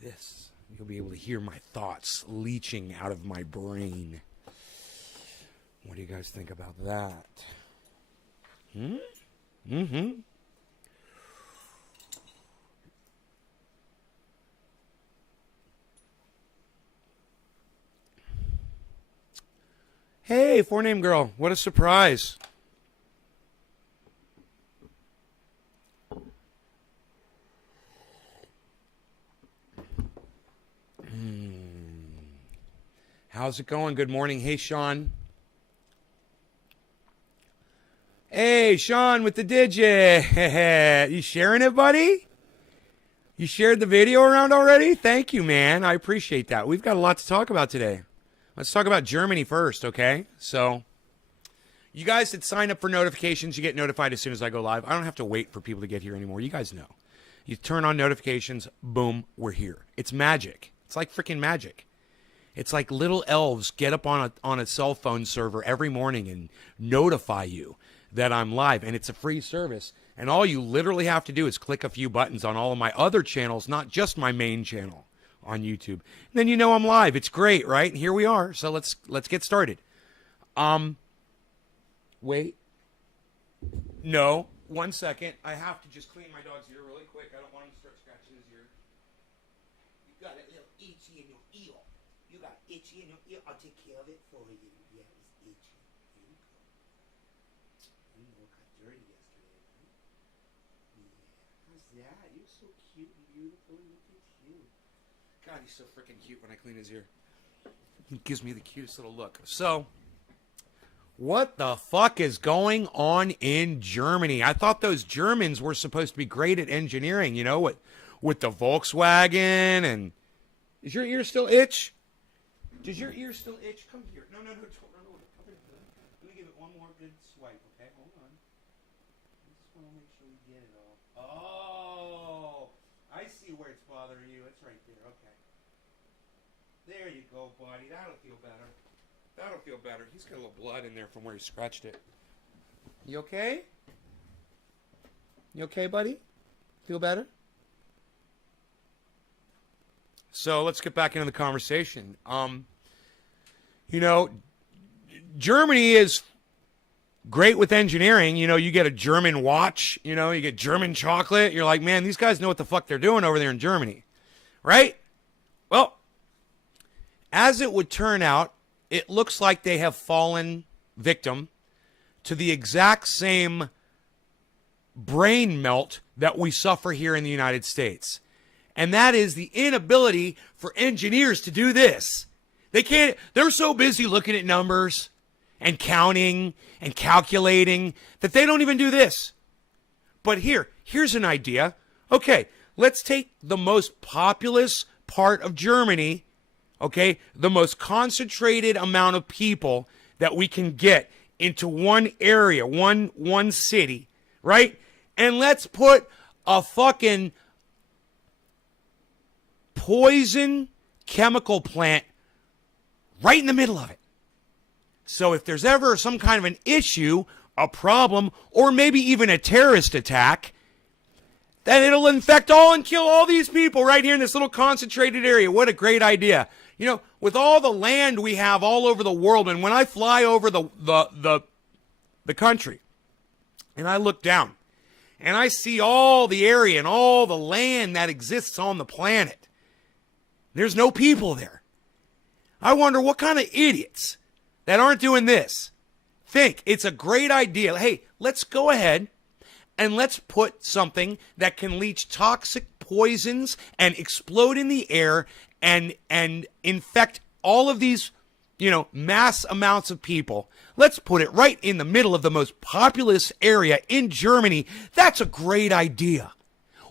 this. You'll be able to hear my thoughts leaching out of my brain. What do you guys think about that? Mm-hmm. Hey, four-name girl. What a surprise. How's it going? Good morning. Hey, Sean. Hey, Sean with the digit. You sharing it, buddy? You shared the video around already? Thank you, man. I appreciate that. We've got a lot to talk about today. Let's talk about Germany first, okay? So, you guys that sign up for notifications, you get notified as soon as I go live. I don't have to wait for people to get here anymore. You guys know. You turn on notifications, boom, we're here. It's magic. It's like freaking magic. It's like little elves get up on a cell phone server every morning and notify you that I'm live, and it's a free service. And all you literally have to do is click a few buttons on all of my other channels, not just my main channel on YouTube. And then you know I'm live. It's great, right? And here we are. So let's get started. Wait. No, 1 second. I have to just clean my dog's ear really quick. I don't want him to start scratching his ear. You got a little itchy in your ear. You got itchy in your ear. I'll take care of it for you. Yeah, it's itchy. Here you go. You know, it got dirty yesterday, right? Yeah. How's that? You're so cute and beautiful. Look at you. God, he's so freaking cute when I clean his ear. He gives me the cutest little look. So, what the fuck is going on in Germany? I thought those Germans were supposed to be great at engineering, you know, with the Volkswagen and... Is your ear still itch? Does your ear still itch? Come here. No, don't run away. Come here. Let me give it one more good swipe, okay? Hold on. I just want to make sure we get it all. Oh, I see where it's bothering you. It's right there. Okay. There you go, buddy. That'll feel better. That'll feel better. He's got a little blood in there from where he scratched it. You okay? You okay, buddy? Feel better? So let's get back into the conversation. You know, Germany is great with engineering. You know, you get a German watch, you know, you get German chocolate. You're like, man, these guys know what the fuck they're doing over there in Germany. Right? Well, as it would turn out, it looks like they have fallen victim to the exact same brain melt that we suffer here in the United States. And that is the inability for engineers to do this. They're so busy looking at numbers and counting and calculating that they don't even do this. But here's an idea. Okay, let's take the most populous part of Germany, okay, the most concentrated amount of people that we can get into one area, one city, right? And let's put a fucking poison chemical plant right in the middle of it. So if there's ever some kind of an issue, a problem, or maybe even a terrorist attack, then it'll infect all and kill all these people right here in this little concentrated area. What a great idea. You know, with all the land we have all over the world, and when I fly over the country, and I look down, and I see all the area and all the land that exists on the planet, there's no people there. I wonder what kind of idiots that aren't doing this think it's a great idea. Hey, let's go ahead and let's put something that can leach toxic poisons and explode in the air and infect all of these, you know, mass amounts of people. Let's put it right in the middle of the most populous area in Germany. That's a great idea.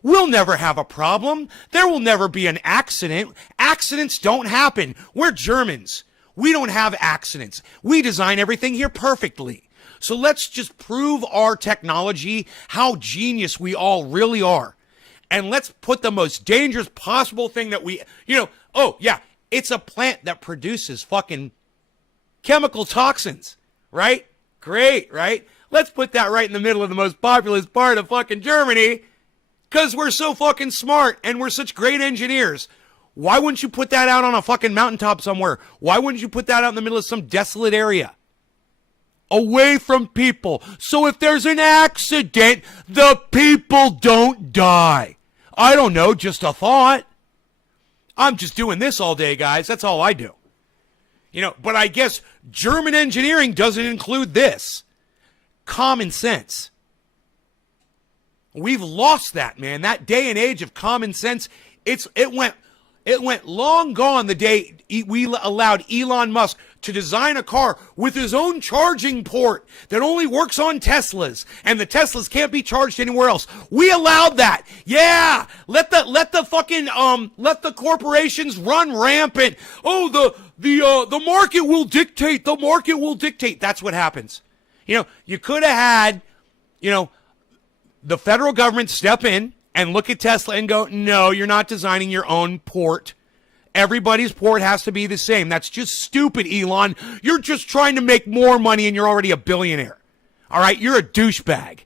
We'll never have a problem. There will never be an accident. Accidents don't happen. We're Germans. We don't have accidents. We design everything here perfectly. So let's just prove our technology, how genius we all really are. And let's put the most dangerous possible thing that we, you know, oh yeah, it's a plant that produces fucking chemical toxins, right? Great, right? Let's put that right in the middle of the most populous part of fucking Germany, because we're so fucking smart and we're such great engineers. Why wouldn't you put that out on a fucking mountaintop somewhere? Why wouldn't you put that out in the middle of some desolate area? Away from people. So if there's an accident, the people don't die. I don't know, just a thought. I'm just doing this all day, guys. That's all I do. But I guess German engineering doesn't include this. Common sense. We've lost that, man. That day and age of common sense, it went long gone the day we allowed Elon Musk to design a car with his own charging port that only works on Teslas, and the Teslas can't be charged anywhere else. We allowed that. Yeah, let the corporations run rampant. Oh, the market will dictate. The market will dictate. That's what happens. You could have had, the federal government step in and look at Tesla and go, no, you're not designing your own port. Everybody's port has to be the same. That's just stupid, Elon. You're just trying to make more money and you're already a billionaire. All right, you're a douchebag.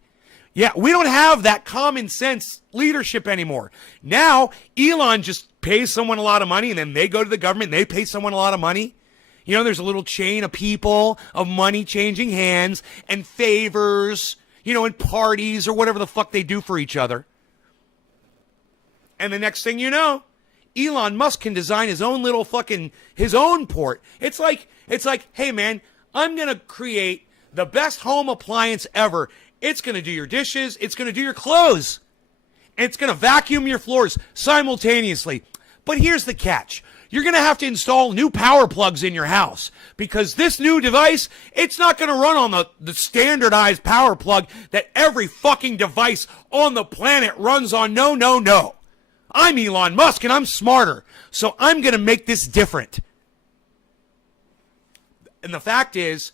Yeah, we don't have that common sense leadership anymore. Now, Elon just pays someone a lot of money and then they go to the government and they pay someone a lot of money. There's a little chain of people, of money changing hands and favors, and parties or whatever the fuck they do for each other. And the next thing you know, Elon Musk can design his own little his own port. It's like, hey man, I'm going to create the best home appliance ever. It's going to do your dishes. It's going to do your clothes. And it's going to vacuum your floors simultaneously. But here's the catch. You're going to have to install new power plugs in your house because this new device, it's not going to run on the standardized power plug that every fucking device on the planet runs on. No, no, no. I'm Elon Musk and I'm smarter. So I'm going to make this different. And the fact is,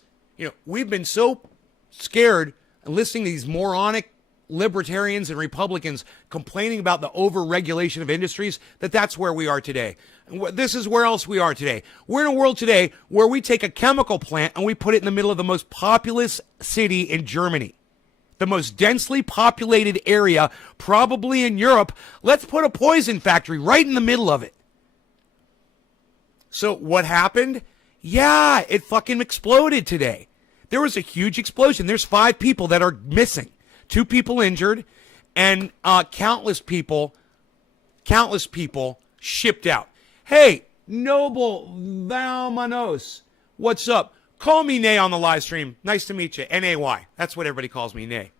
we've been so scared listening to these moronic libertarians and Republicans complaining about the over-regulation of industries, that's where we are today. And this is where else we are today. We're in a world today where we take a chemical plant and we put it in the middle of the most populous city in Germany. The most densely populated area, probably in Europe. Let's put a poison factory right in the middle of it. So what happened? Yeah, it fucking exploded today. There was a huge explosion. There's 5 people that are missing. 2 people injured, and countless people shipped out. Hey, Noble Valmanos, what's up? Call me Nay on the live stream. Nice to meet you. N-A-Y. That's what everybody calls me, Nay.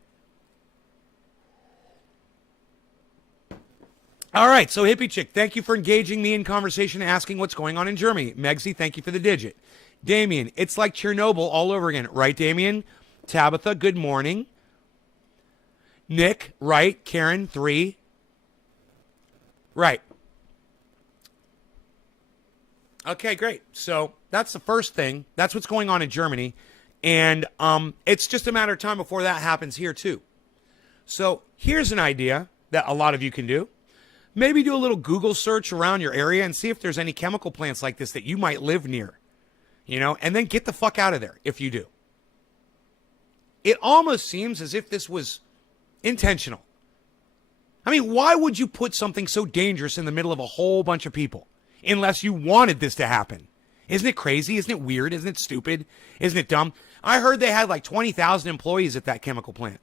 All right, so Hippie Chick, thank you for engaging me in conversation and asking what's going on in Germany. Megsy, thank you for the digit. Damien, it's like Chernobyl all over again. Right, Damien? Tabitha, good morning. Nick, right. Karen, 3. Right. Okay, great. So that's the first thing. That's what's going on in Germany. And it's just a matter of time before that happens here, too. So here's an idea that a lot of you can do. Maybe do a little Google search around your area and see if there's any chemical plants like this that you might live near. And then get the fuck out of there if you do. It almost seems as if this was intentional. I mean, why would you put something so dangerous in the middle of a whole bunch of people unless you wanted this to happen? Isn't it crazy? Isn't it weird? Isn't it stupid? Isn't it dumb? I heard they had like 20,000 employees at that chemical plant.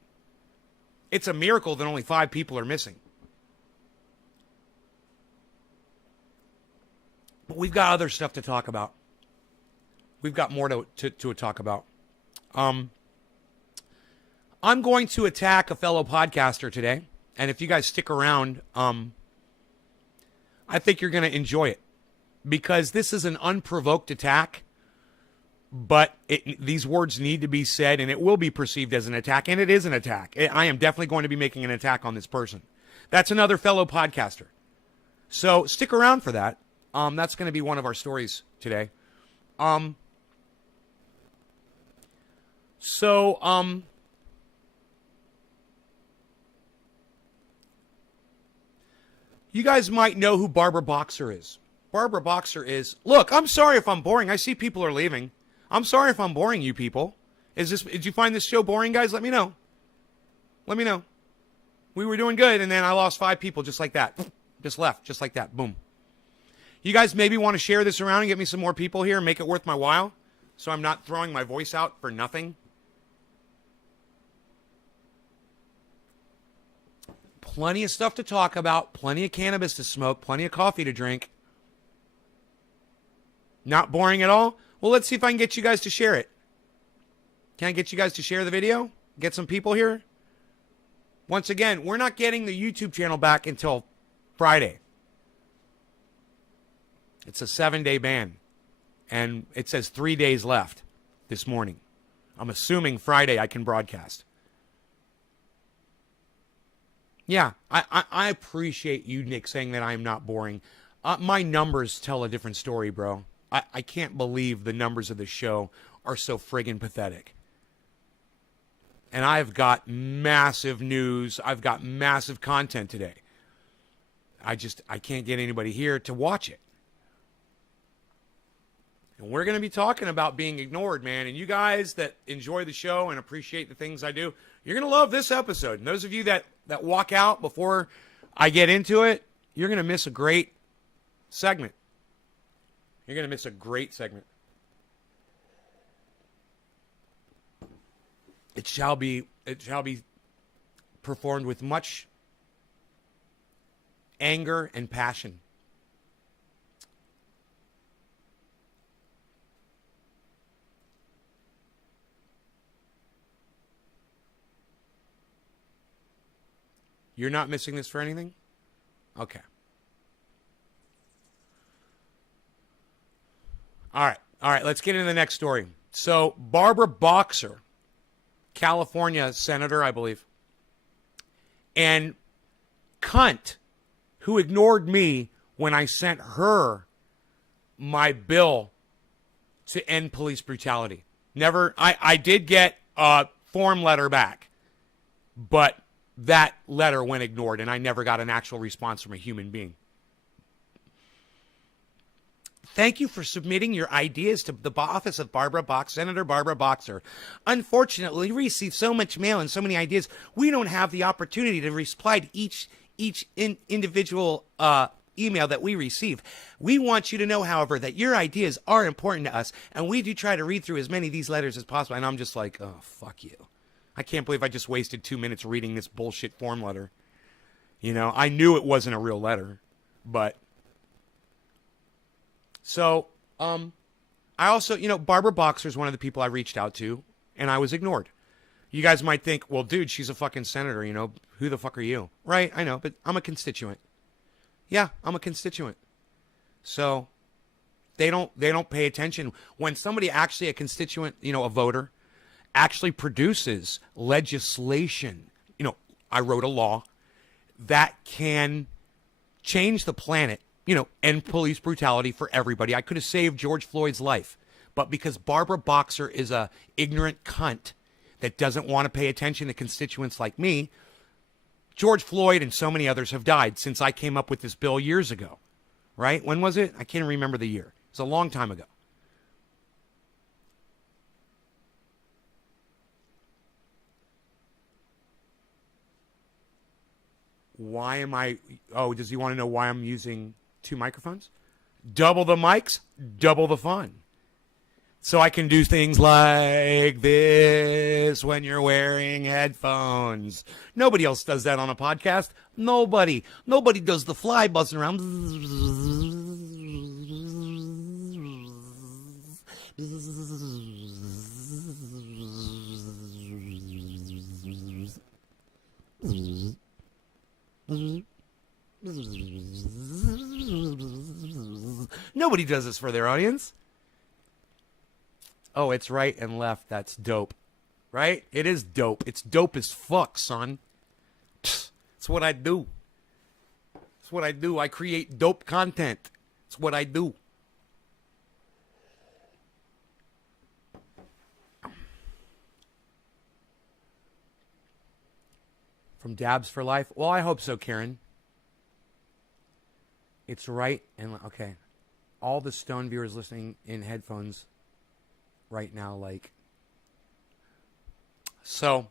It's a miracle that only 5 people are missing. But we've got other stuff to talk about. We've got more to talk about. I'm going to attack a fellow podcaster today. And if you guys stick around, I think you're going to enjoy it. Because this is an unprovoked attack. But these words need to be said, and it will be perceived as an attack. And it is an attack. I am definitely going to be making an attack on this person. That's another fellow podcaster. So stick around for that. That's going to be one of our stories today. You guys might know who Barbara Boxer is. Barbara Boxer is... Look, I'm sorry if I'm boring. I see people are leaving. I'm sorry if I'm boring you people. Did you find this show boring, guys? Let me know. Let me know. We were doing good, and then I lost 5 people just like that. Just left, just like that. Boom. You guys maybe want to share this around and get me some more people here and make it worth my while, so I'm not throwing my voice out for nothing. Plenty of stuff to talk about, plenty of cannabis to smoke, plenty of coffee to drink. Not boring at all? Well, let's see if I can get you guys to share it. Can I get you guys to share the video? Get some people here? Once again, we're not getting the YouTube channel back until Friday. It's a 7-day ban. And it says 3 days left this morning. I'm assuming Friday I can broadcast. Yeah, I appreciate you, Nick, saying that I am not boring. My numbers tell a different story, bro. I can't believe the numbers of the show are so friggin' pathetic. And I've got massive news. I've got massive content today. I can't get anybody here to watch it. And we're going to be talking about being ignored, man. And you guys that enjoy the show and appreciate the things I do, you're going to love this episode. And those of you that walk out before I get into it, you're going to miss a great segment. You're going to miss a great segment. It shall be performed with much anger and passion. You're not missing this for anything? Okay. All right, let's get into the next story. So, Barbara Boxer, California senator, I believe, and cunt who ignored me when I sent her my bill to end police brutality. I did get a form letter back, but that letter went ignored, and I never got an actual response from a human being. Thank you for submitting your ideas to the office of Senator Barbara Boxer. Unfortunately, we receive so much mail and so many ideas, we don't have the opportunity to reply to each individual email that we receive. We want you to know, however, that your ideas are important to us, and we do try to read through as many of these letters as possible. And I'm just like, oh, fuck you. I can't believe I just wasted 2 minutes reading this bullshit form letter. You know, I knew it wasn't a real letter, but... So, I also, Barbara Boxer is one of the people I reached out to, and I was ignored. You guys might think, well, dude, she's a fucking senator, who the fuck are you? Right, I know, but I'm a constituent. Yeah, I'm a constituent. So, they don't pay attention. When somebody actually, a constituent, a voter, actually produces legislation, I wrote a law that can change the planet, end police brutality for everybody. I could have saved George Floyd's life, but because Barbara Boxer is a ignorant cunt that doesn't want to pay attention to constituents like me, George Floyd and so many others have died since I came up with this bill years ago, right? When was it? I can't remember the year. It's a long time ago. Why am I... Oh, does he want to know why I'm using 2 microphones? Double the mics, double the fun. So I can do things like this when you're wearing headphones. Nobody else does that on a podcast. Nobody does the fly buzzing around. Nobody does this for their audience. Oh, it's right and left. That's dope. Right? It is dope. It's dope as fuck, son. It's what I do. It's what I do. I create dope content. It's what I do. From Dabs for Life? Well, I hope so, Karen. It's right and... Okay. All the Stone viewers listening in headphones right now, like... So,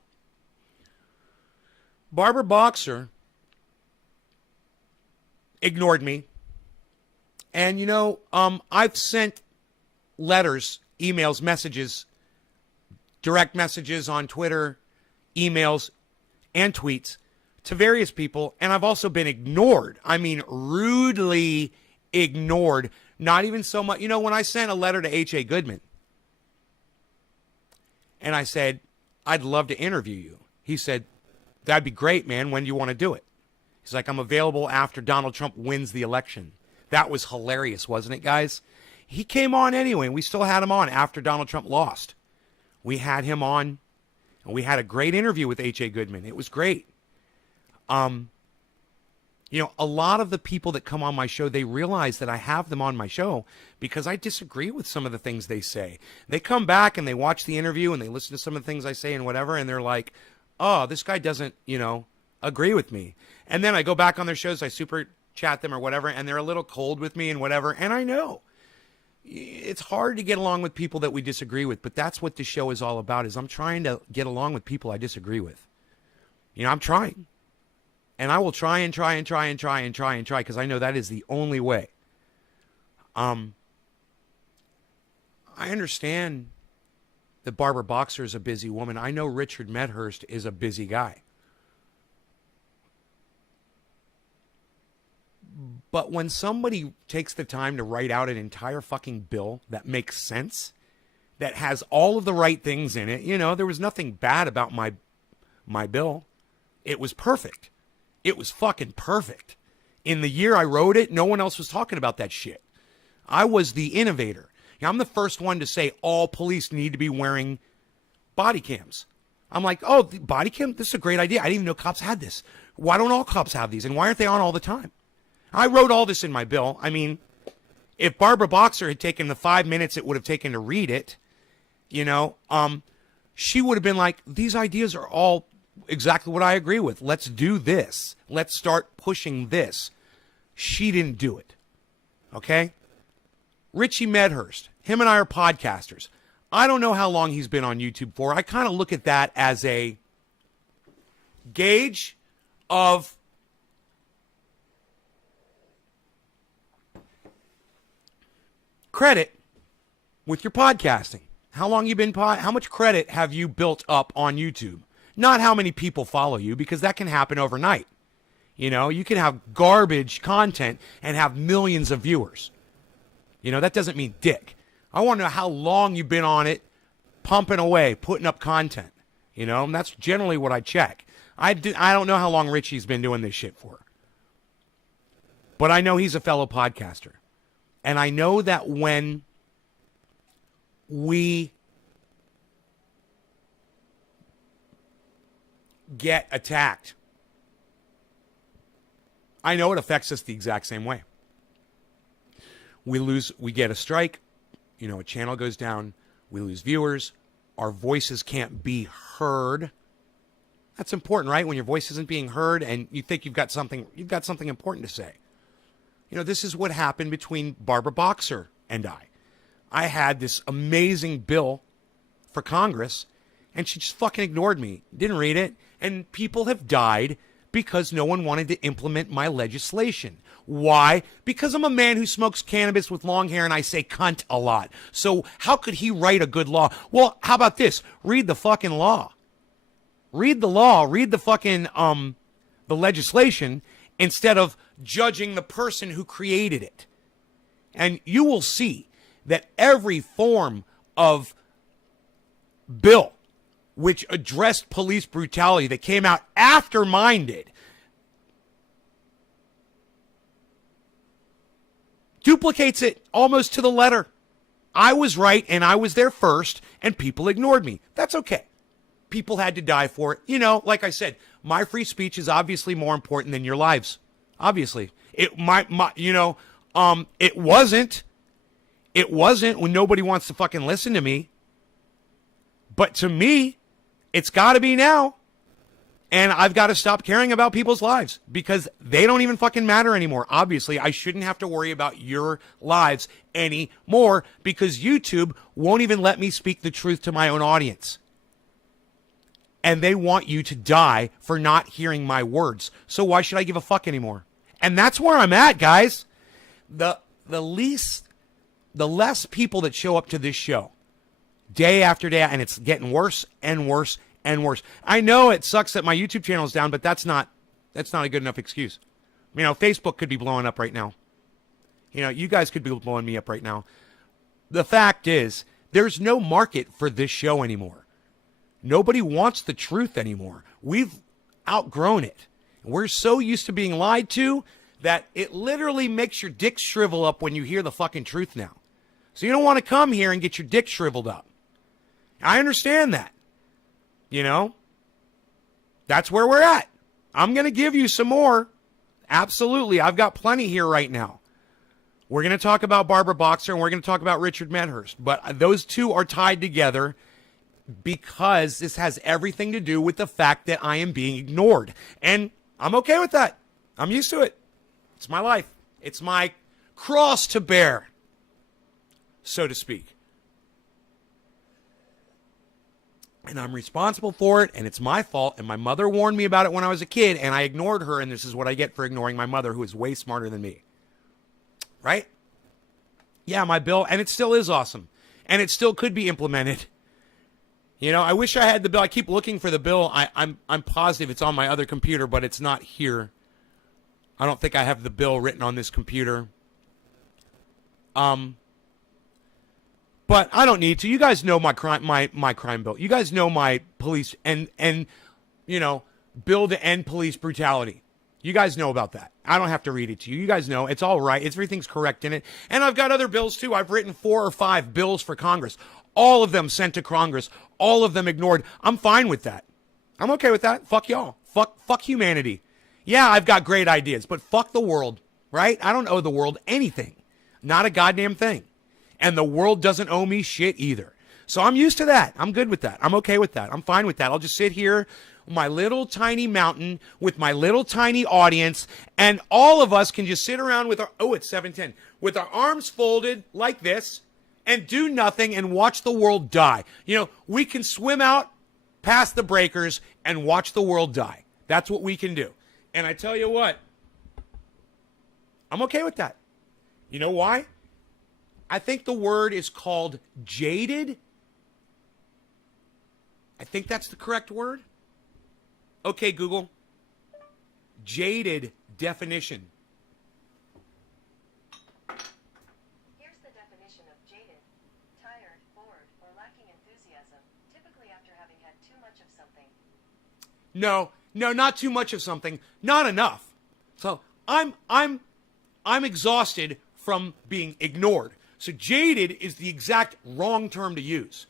Barbara Boxer ignored me And, I've sent letters, emails, messages, direct messages on Twitter, emails, and tweets to various people. And I've also been ignored. I mean, rudely ignored. Not even so much. When I sent a letter to H.A. Goodman and I said, I'd love to interview you. He said, that'd be great, man. When do you want to do it? He's like, I'm available after Donald Trump wins the election. That was hilarious, wasn't it, guys? He came on anyway, and we still had him on after Donald Trump lost. We had him on, and we had a great interview with H.A. Goodman. It was great. A lot of the people that come on my show, they realize that I have them on my show because I disagree with some of the things they say. They come back and they watch the interview and they listen to some of the things I say and whatever, and they're like, oh, this guy doesn't, agree with me. And then I go back on their shows, I super chat them or whatever, and they're a little cold with me and whatever. And I know it's hard to get along with people that we disagree with, but that's what the show is all about, is I'm trying to get along with people I disagree with. I'm trying. And I will try because I know that is the only way. I understand that Barbara Boxer is a busy woman. I know Richard Medhurst is a busy guy. But when somebody takes the time to write out an entire fucking bill that makes sense, that has all of the right things in it, there was nothing bad about my bill. It was perfect. It was fucking perfect. In the year I wrote it, no one else was talking about that shit. I was the innovator. I'm the first one to say all police need to be wearing body cams. I'm like, oh, the body cam? This is a great idea. I didn't even know cops had this. Why don't all cops have these? And why aren't they on all the time? I wrote all this in my bill. I mean, if Barbara Boxer had taken the 5 minutes it would have taken to read it, she would have been like, these ideas are all exactly what I agree with. Let's do this. Let's start pushing this. She didn't do it. Okay? Richie Medhurst, him and I are podcasters. I don't know how long he's been on YouTube for. I kind of look at that as a gauge of credit with your podcasting. How long you been how much credit have you built up on YouTube? Not how many people follow you, because that can happen overnight. You can have garbage content and have millions of viewers. That doesn't mean dick. I want to know how long you've been on it, pumping away, putting up content. And that's generally what I check. I don't know how long Richie's been doing this shit for. But I know he's a fellow podcaster. And I know that when we get attacked, I know it affects us the exact same way. We get a strike, a channel goes down, we lose viewers, our voices can't be heard. That's important, right? When your voice isn't being heard and you think you've got something important to say. This is what happened between Barbara Boxer and I. I had this amazing bill for Congress, and she just fucking ignored me, didn't read it, and people have died because no one wanted to implement my legislation. Why? Because I'm a man who smokes cannabis with long hair and I say cunt a lot. So how could he write a good law? Well, how about this? Read the fucking law. Read the law. Read the fucking, the legislation instead of judging the person who created it. And you will see that every form of bill which addressed police brutality that came out after mine did duplicates it almost to the letter. I was right and I was there first and people ignored me. That's okay. People had to die for it. Like I said, my free speech is obviously more important than your lives. Obviously. It wasn't when nobody wants to fucking listen to me. But to me, it's got to be now. And I've got to stop caring about people's lives because they don't even fucking matter anymore. Obviously, I shouldn't have to worry about your lives anymore because YouTube won't even let me speak the truth to my own audience. And they want you to die for not hearing my words. So why should I give a fuck anymore? And that's where I'm at, guys. The the less people that show up to this show day after day, and it's getting worse and worse and worse. I know it sucks that my YouTube channel is down, but that's not a good enough excuse. You know, Facebook could be blowing up right now. You know, you guys could be blowing me up right now. The fact is, there's no market for this show anymore. Nobody wants the truth anymore. We've outgrown it. We're so used to being lied to that it literally makes your dick shrivel up when you hear the fucking truth now. So you don't want to come here and get your dick shriveled up. I understand that. You know? That's where we're at. I'm going to give you some more. Absolutely. I've got plenty here right now. We're going to talk about Barbara Boxer and we're going to talk about Richard Medhurst. But those two are tied together because this has everything to do with the fact that I am being ignored. And I'm okay with that. I'm used to it. It's my life. It's my cross to bear, so to speak. And I'm responsible for it, and it's my fault. And my mother warned me about it when I was a kid, and I ignored her, and this is what I get for ignoring my mother, who is way smarter than me. Right? Yeah, my bill, and it still is awesome. And it still could be implemented. You know, I wish I had the bill. I keep looking for the bill. I'm positive it's on my other computer, but it's not here. I don't think I have the bill written on this computer. But I don't need to. You guys know my crime bill. You guys know my police and you know, bill to end police brutality. You guys know about that. I don't have to read it to you. You guys know it's all right. Everything's correct in it. And I've got other bills too. I've written 4 or 5 bills for Congress. All of them sent to Congress. All of them ignored. I'm fine with that. I'm okay with that. Fuck y'all. Fuck humanity. Yeah, I've got great ideas, but fuck the world, right? I don't owe the world anything. Not a goddamn thing. And the world doesn't owe me shit either. So I'm used to that. I'm good with that. I'm okay with that. I'm fine with that. I'll just sit here on my little tiny mountain with my little tiny audience, and all of us can just sit around with our, it's 7:10, with our arms folded like this and do nothing and watch the world die. You know, we can swim out past the breakers and watch the world die. That's what we can do. And I tell you what, I'm okay with that. You know why? I think the word is called jaded. I think that's the correct word. Okay, Google. Jaded definition. Here's the definition of jaded. Tired, bored, or lacking enthusiasm, typically after having had too much of something. No, not too much of something. Not enough. So I'm exhausted from being ignored. So jaded is the exact wrong term to use.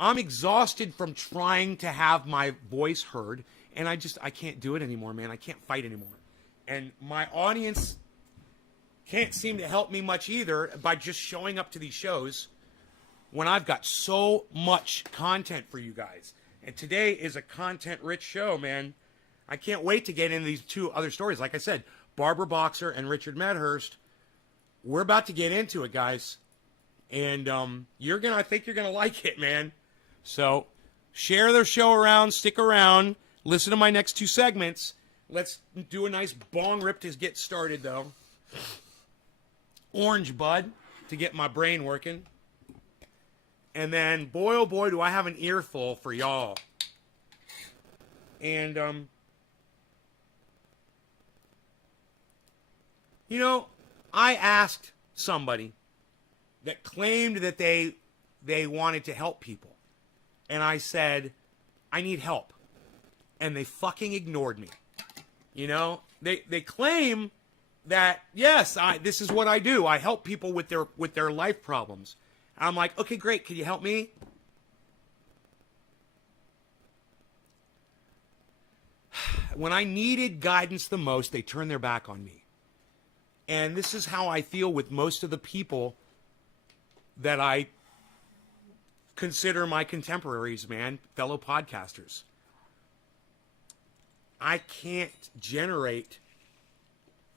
I'm exhausted from trying to have my voice heard, and I can't do it anymore, man. I can't fight anymore. And my audience can't seem to help me much either by just showing up to these shows when I've got so much content for you guys. And today is a content-rich show, man. I can't wait to get into these 2 other stories. Like I said, Barbara Boxer and Richard Medhurst. We're about to get into it, guys. And I think you're gonna like it, man. So share their show around, stick around, listen to my next 2 segments. Let's do a nice bong rip to get started, though. Orange bud to get my brain working. And then, boy, oh boy, do I have an earful for y'all. And, you know, I asked somebody that claimed that they wanted to help people. And I said, I need help. And they fucking ignored me. You know, they claim that, yes, this is what I do. I help people with their life problems. And I'm like, okay, great. Can you help me? When I needed guidance the most, they turned their back on me. And this is how I feel with most of the people that I consider my contemporaries, man, fellow podcasters. I can't generate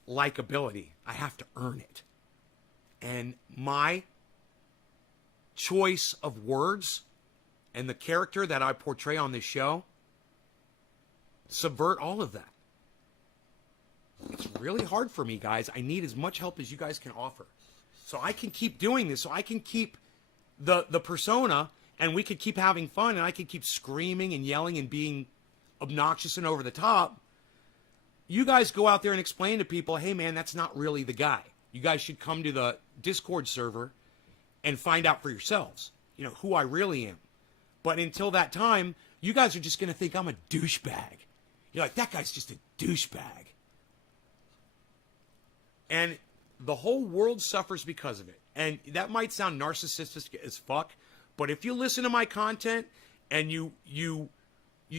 likability. I have to earn it. And my choice of words and the character that I portray on this show subvert all of that. It's really hard for me, guys. I need as much help as you guys can offer. So I can keep doing this. So I can keep the persona, and we could keep having fun, and I could keep screaming and yelling and being obnoxious and over the top. You guys go out there and explain to people, hey, man, that's not really the guy. You guys should come to the Discord server and find out for yourselves, you know, who I really am. But until that time, you guys are just going to think I'm a douchebag. You're like, that guy's just a douchebag. And the whole world suffers because of it. And that might sound narcissistic as fuck, but if you listen to my content and you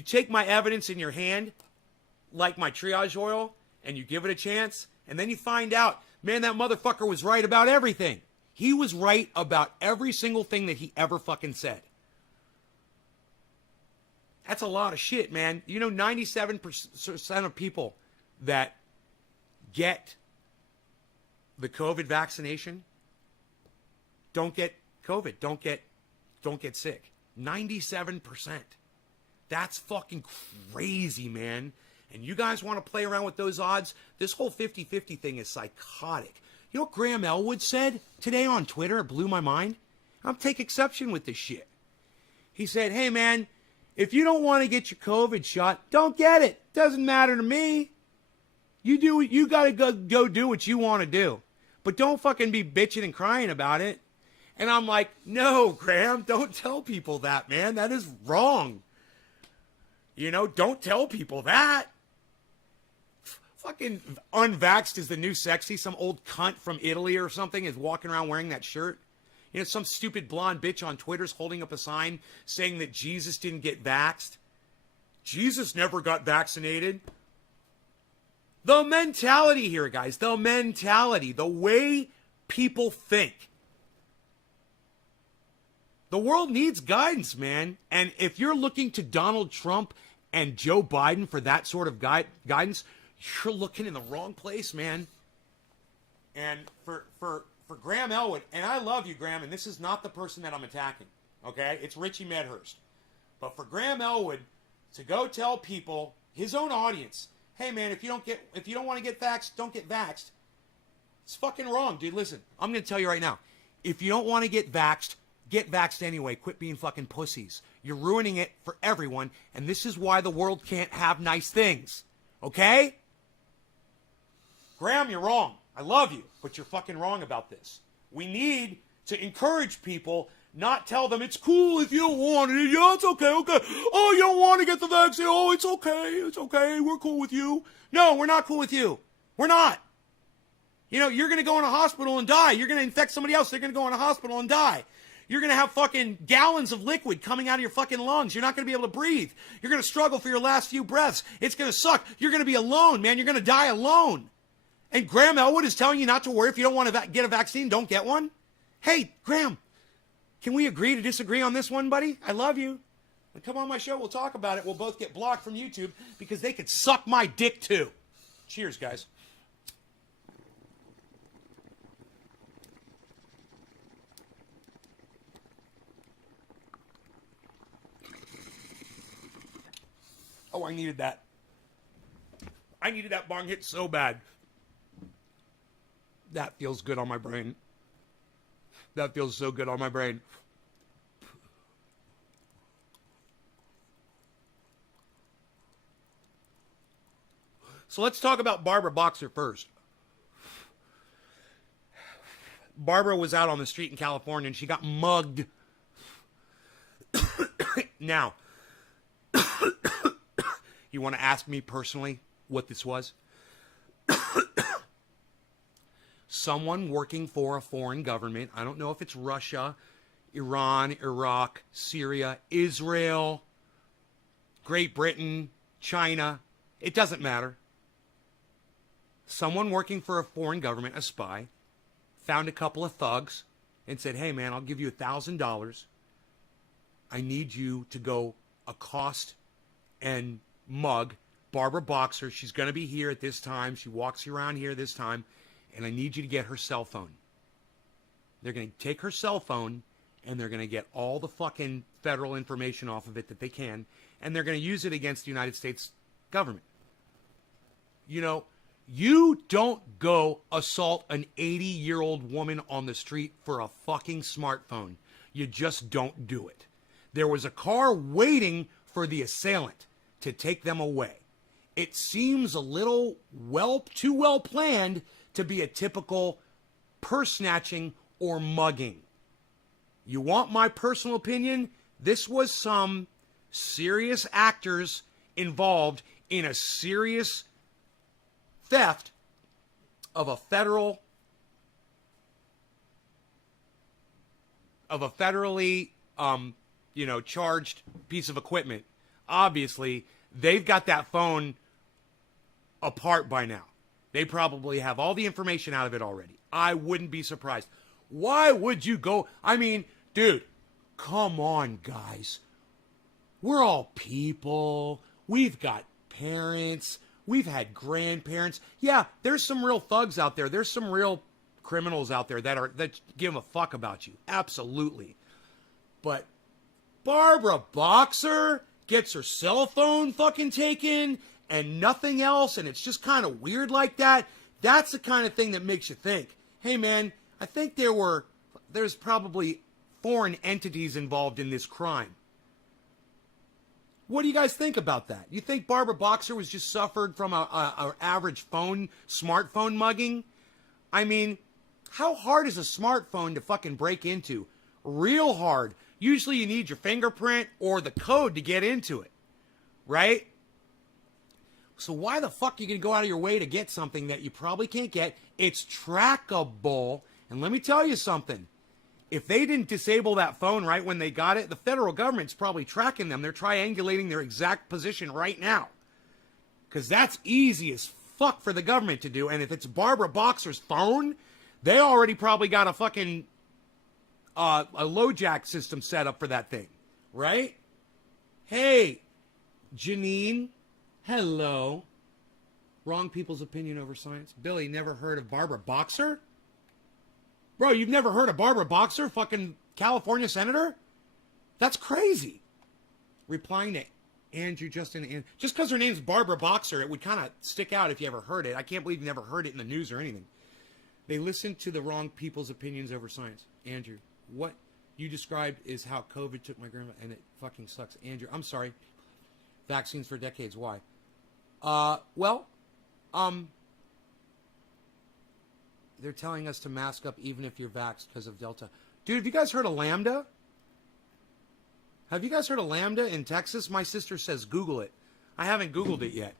take my evidence in your hand, like my triage oil, and you give it a chance, and then you find out, man, that motherfucker was right about everything. He was right about every single thing that he ever fucking said. That's a lot of shit, man. You know, 97% of people that get the COVID vaccination don't get COVID, don't get sick. 97%. That's fucking crazy, man. And you guys want to play around with those odds? This whole 50-50 thing is psychotic. You know what Graham Elwood said today on Twitter? It blew my mind. I'll take exception with this shit. He said, hey, man, if you don't want to get your COVID shot, don't get it. Doesn't matter to me. You got to go do what you want to do. But don't fucking be bitching and crying about it. And I'm like, no, Graham, don't tell people that, man. That is wrong. You know, don't tell people that. Fucking unvaxxed is the new sexy. Some old cunt from Italy or something is walking around wearing that shirt. You know, some stupid blonde bitch on Twitter's holding up a sign saying that Jesus didn't get vaxxed. Jesus never got vaccinated. The mentality here, guys, the mentality, the way people think. The world needs guidance, man. And if you're looking to Donald Trump and Joe Biden for that sort of guidance, you're looking in the wrong place, man. And for Graham Elwood, and I love you, Graham, and this is not the person that I'm attacking, okay? It's Richie Medhurst. But for Graham Elwood to go tell people, his own audience, hey, man, if you don't want to get vaxxed, don't get vaxxed. It's fucking wrong, dude. Listen, I'm going to tell you right now. If you don't want to get vaxxed anyway. Quit being fucking pussies. You're ruining it for everyone, and this is why the world can't have nice things. Okay? Graham, you're wrong. I love you, but you're fucking wrong about this. We need to encourage people, not tell them it's cool if you don't want it. Yeah, it's okay, okay. Oh, you don't want to get the vaccine. Oh, it's okay. We're cool with you. No, we're not cool with you. We're not. You know, you're going to go in a hospital and die. You're going to infect somebody else. They're going to go in a hospital and die. You're going to have fucking gallons of liquid coming out of your fucking lungs. You're not going to be able to breathe. You're going to struggle for your last few breaths. It's going to suck. You're going to be alone, man. You're going to die alone. And Graham Elwood is telling you not to worry. If you don't want to get a vaccine, don't get one. Hey, Graham, can we agree to disagree on this one, buddy? I love you. Come on my show. We'll talk about it. We'll both get blocked from YouTube because they could suck my dick too. Cheers, guys. Oh, I needed that. I needed that bong hit so bad. That feels good on my brain. That feels so good on my brain. So let's talk about Barbara Boxer first. Barbara was out on the street in California and she got mugged. Now, you want to ask me personally what this was? Someone working for a foreign government. I don't know if it's Russia, Iran, Iraq, Syria, Israel, Great Britain, China. It doesn't matter. Someone working for a foreign government, a spy, found a couple of thugs and said, hey, man, I'll give you $1,000. I need you to go accost and mug Barbara Boxer. She's going to be here at this time. She walks around here this time. And I need you to get her cell phone. They're going to take her cell phone, and they're going to get all the fucking federal information off of it that they can, and they're going to use it against the United States government. You know, You don't go assault an 80-year-old woman on the street for a fucking smartphone. You just don't do it. There was a car waiting for the assailant to take them away. It seems a little too well planned to be a typical purse snatching or mugging. You want my personal opinion? This was some serious actors involved in a serious theft of a federally charged piece of equipment. Obviously, they've got that phone apart by now. They probably have all the information out of it already. I wouldn't be surprised. Why would you go? I mean, dude, come on, guys. We're all people. We've got parents. We've had grandparents. Yeah, there's some real thugs out there. There's some real criminals out there that give a fuck about you. Absolutely. But Barbara Boxer gets her cell phone fucking taken and nothing else, and it's just kind of weird like that. That's the kind of thing that makes you think, hey man, I think there's probably foreign entities involved in this crime. What do you guys think about that? You think Barbara Boxer was just suffered from a average smartphone mugging? I mean, how hard is a smartphone to fucking break into? Real hard. Usually you need your fingerprint or the code to get into it, right? So why the fuck are you going to go out of your way to get something that you probably can't get? It's trackable. And let me tell you something. If they didn't disable that phone right when they got it, the federal government's probably tracking them. They're triangulating their exact position right now. Because that's easy as fuck for the government to do. And if it's Barbara Boxer's phone, they already probably got a fucking a LoJack system set up for that thing. Right? Hey, Janine. Hello. Wrong people's opinion over science. Billy, never heard of Barbara Boxer? Bro, you've never heard of Barbara Boxer, fucking California senator? That's crazy. Replying to Andrew Justin, just because her name's Barbara Boxer, it would kind of stick out if you ever heard it. I can't believe you never heard it in the news or anything. They listened to the wrong people's opinions over science. Andrew, what you described is how COVID took my grandma, and it fucking sucks. Andrew, I'm sorry. Vaccines for decades. Why? They're telling us to mask up even if you're vaxxed because of Delta. Dude, have you guys heard of Lambda? Have you guys heard of Lambda in Texas? My sister says Google it. I haven't Googled it yet.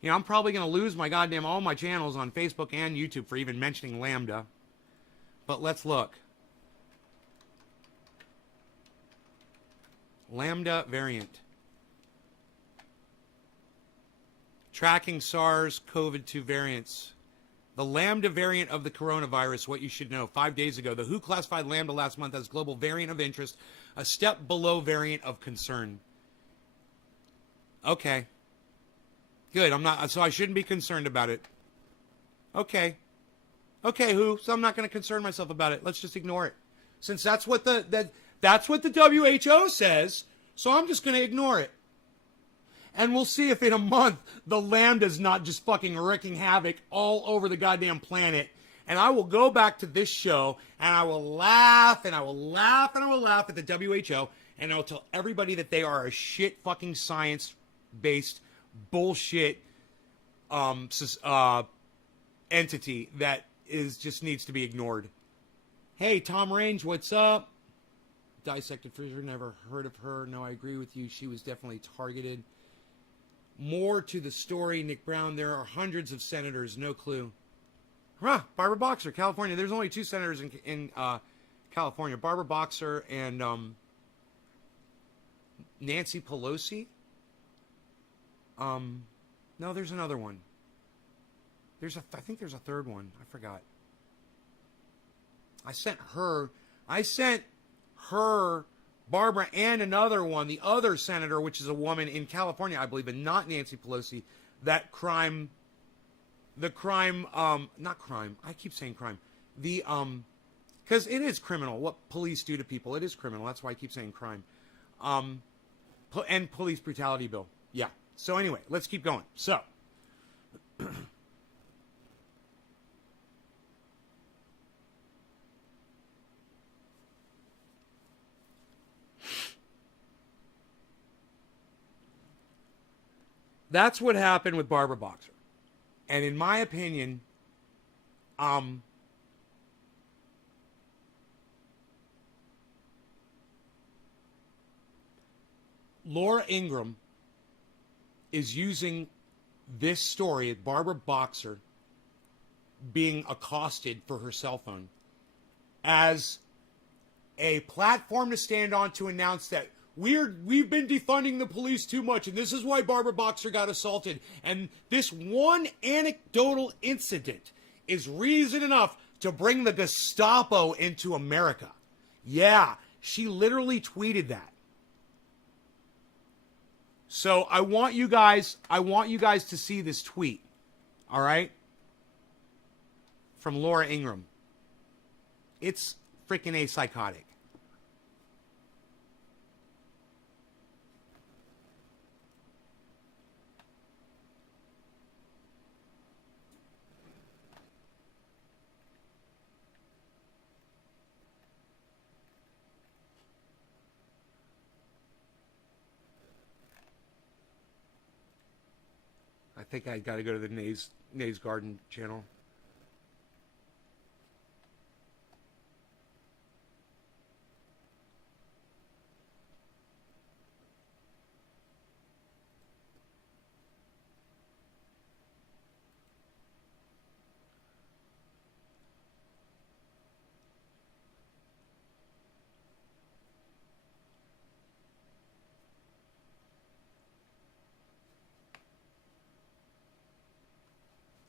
You know, I'm probably going to lose my goddamn all my channels on Facebook and YouTube for even mentioning Lambda. But let's look. Lambda variant. Tracking SARS-CoV-2 variants. The Lambda variant of the coronavirus, what you should know. 5 days ago, the WHO classified Lambda last month as global variant of interest, a step below variant of concern. Okay. Good. So I shouldn't be concerned about it. Okay. Okay, WHO. So I'm not going to concern myself about it. Let's just ignore it. Since that's what that's what the WHO says, so I'm just going to ignore it. And we'll see if in a month the Lambda's not just fucking wreaking havoc all over the goddamn planet. And I will go back to this show and I will laugh and I will laugh and I will laugh at the WHO and I will tell everybody that they are a shit fucking science-based bullshit entity that just needs to be ignored. Hey, Tom Range, what's up? Dissected Freezer, never heard of her. No, I agree with you. She was definitely targeted. More to the story, Nick Brown. There are hundreds of senators. No clue. Barbara Boxer, California. There's only 2 senators in California. Barbara Boxer and Nancy Pelosi. No, there's another one. I think there's a third one. I forgot. I sent her, Barbara, and another one, the other senator, which is a woman in California, I believe, and not Nancy Pelosi, not crime, I keep saying crime, because it is criminal, what police do to people, it is criminal, that's why I keep saying crime, and police brutality bill, yeah, so anyway, let's keep going, so, that's what happened with Barbara Boxer. And in my opinion, Laura Ingraham is using this story of Barbara Boxer being accosted for her cell phone as a platform to stand on to announce that we've been defunding the police too much, and this is why Barbara Boxer got assaulted. And this one anecdotal incident is reason enough to bring the Gestapo into America. Yeah, she literally tweeted that. So I want you guys to see this tweet. All right? From Laura Ingraham. It's freaking a psychotic. I think I got to go to the Nays Garden channel.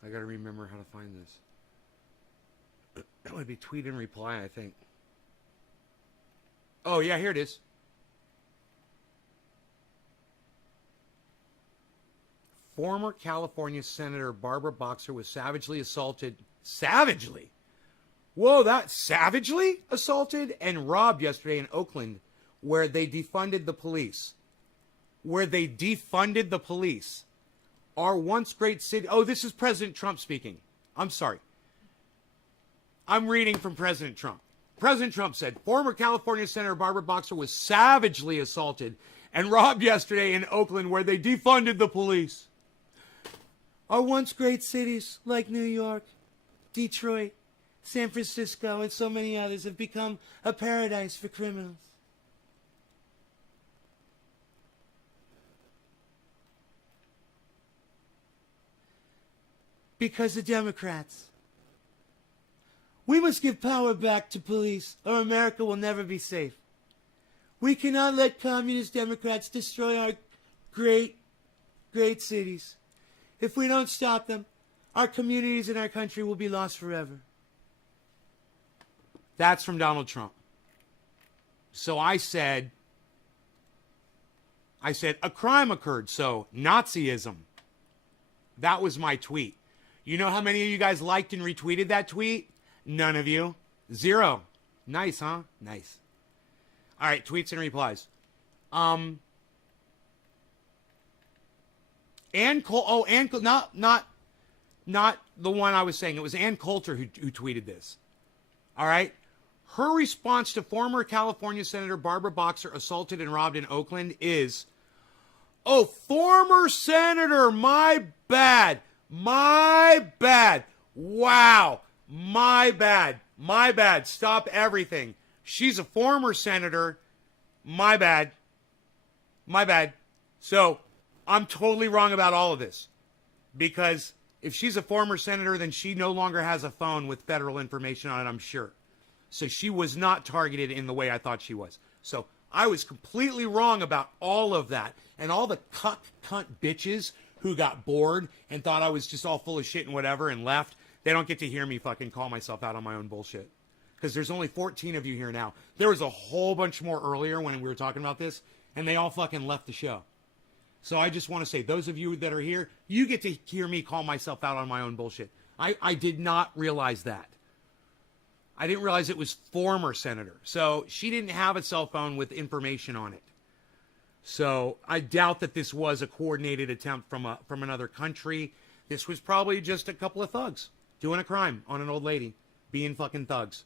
I got to remember how to find this. That would be tweet and reply, I think. Oh, yeah, here it is. Former California Senator Barbara Boxer was savagely assaulted. Savagely? Whoa, that savagely assaulted and robbed yesterday in Oakland, where they defunded the police. Where they defunded the police. Our once great city. Oh, this is President Trump speaking. I'm sorry. I'm reading from President Trump. President Trump said, former California Senator Barbara Boxer was savagely assaulted and robbed yesterday in Oakland, where they defunded the police. Our once great cities like New York, Detroit, San Francisco, and so many others have become a paradise for criminals. Because of Democrats. We must give power back to police, or America will never be safe. We cannot let communist Democrats destroy our great, great cities. If we don't stop them, our communities and our country will be lost forever. That's from Donald Trump. So I said, a crime occurred, so Nazism. That was my tweet. You know how many of you guys liked and retweeted that tweet? None of you. 0. Nice, huh? Nice. All right, tweets and replies. Ann Coulter, not the one I was saying. It was Ann Coulter who tweeted this. All right? Her response to former California Senator Barbara Boxer assaulted and robbed in Oakland is, oh, former senator, my bad. My bad. Wow. My bad. My bad. Stop everything. She's a former senator. My bad. My bad. So I'm totally wrong about all of this. Because if she's a former senator, then she no longer has a phone with federal information on it, I'm sure. So she was not targeted in the way I thought she was. So I was completely wrong about all of that. And all the cunt bitches who got bored and thought I was just all full of shit and whatever and left, they don't get to hear me fucking call myself out on my own bullshit. Because there's only 14 of you here now. There was a whole bunch more earlier when we were talking about this, and they all fucking left the show. So I just want to say, those of you that are here, you get to hear me call myself out on my own bullshit. I did not realize that. I didn't realize it was former senator. So she didn't have a cell phone with information on it. So I doubt that this was a coordinated attempt from another country. This was probably just a couple of thugs doing a crime on an old lady, being fucking thugs.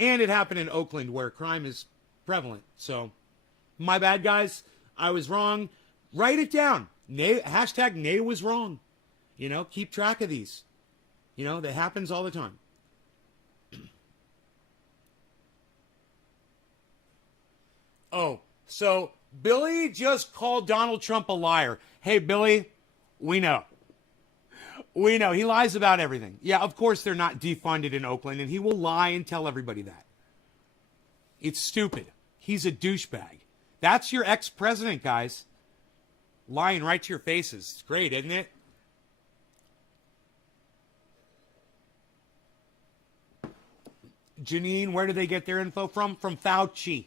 And it happened in Oakland, where crime is prevalent. So my bad, guys. I was wrong. Write it down. Hashtag Nay was wrong. You know, keep track of these. You know, that happens all the time. Oh, so Billy just called Donald Trump a liar. Hey, Billy, we know. We know. He lies about everything. Yeah, of course they're not defunded in Oakland, and he will lie and tell everybody that. It's stupid. He's a douchebag. That's your ex-president, guys. Lying right to your faces. It's great, isn't it? Janine, where do they get their info from? From Fauci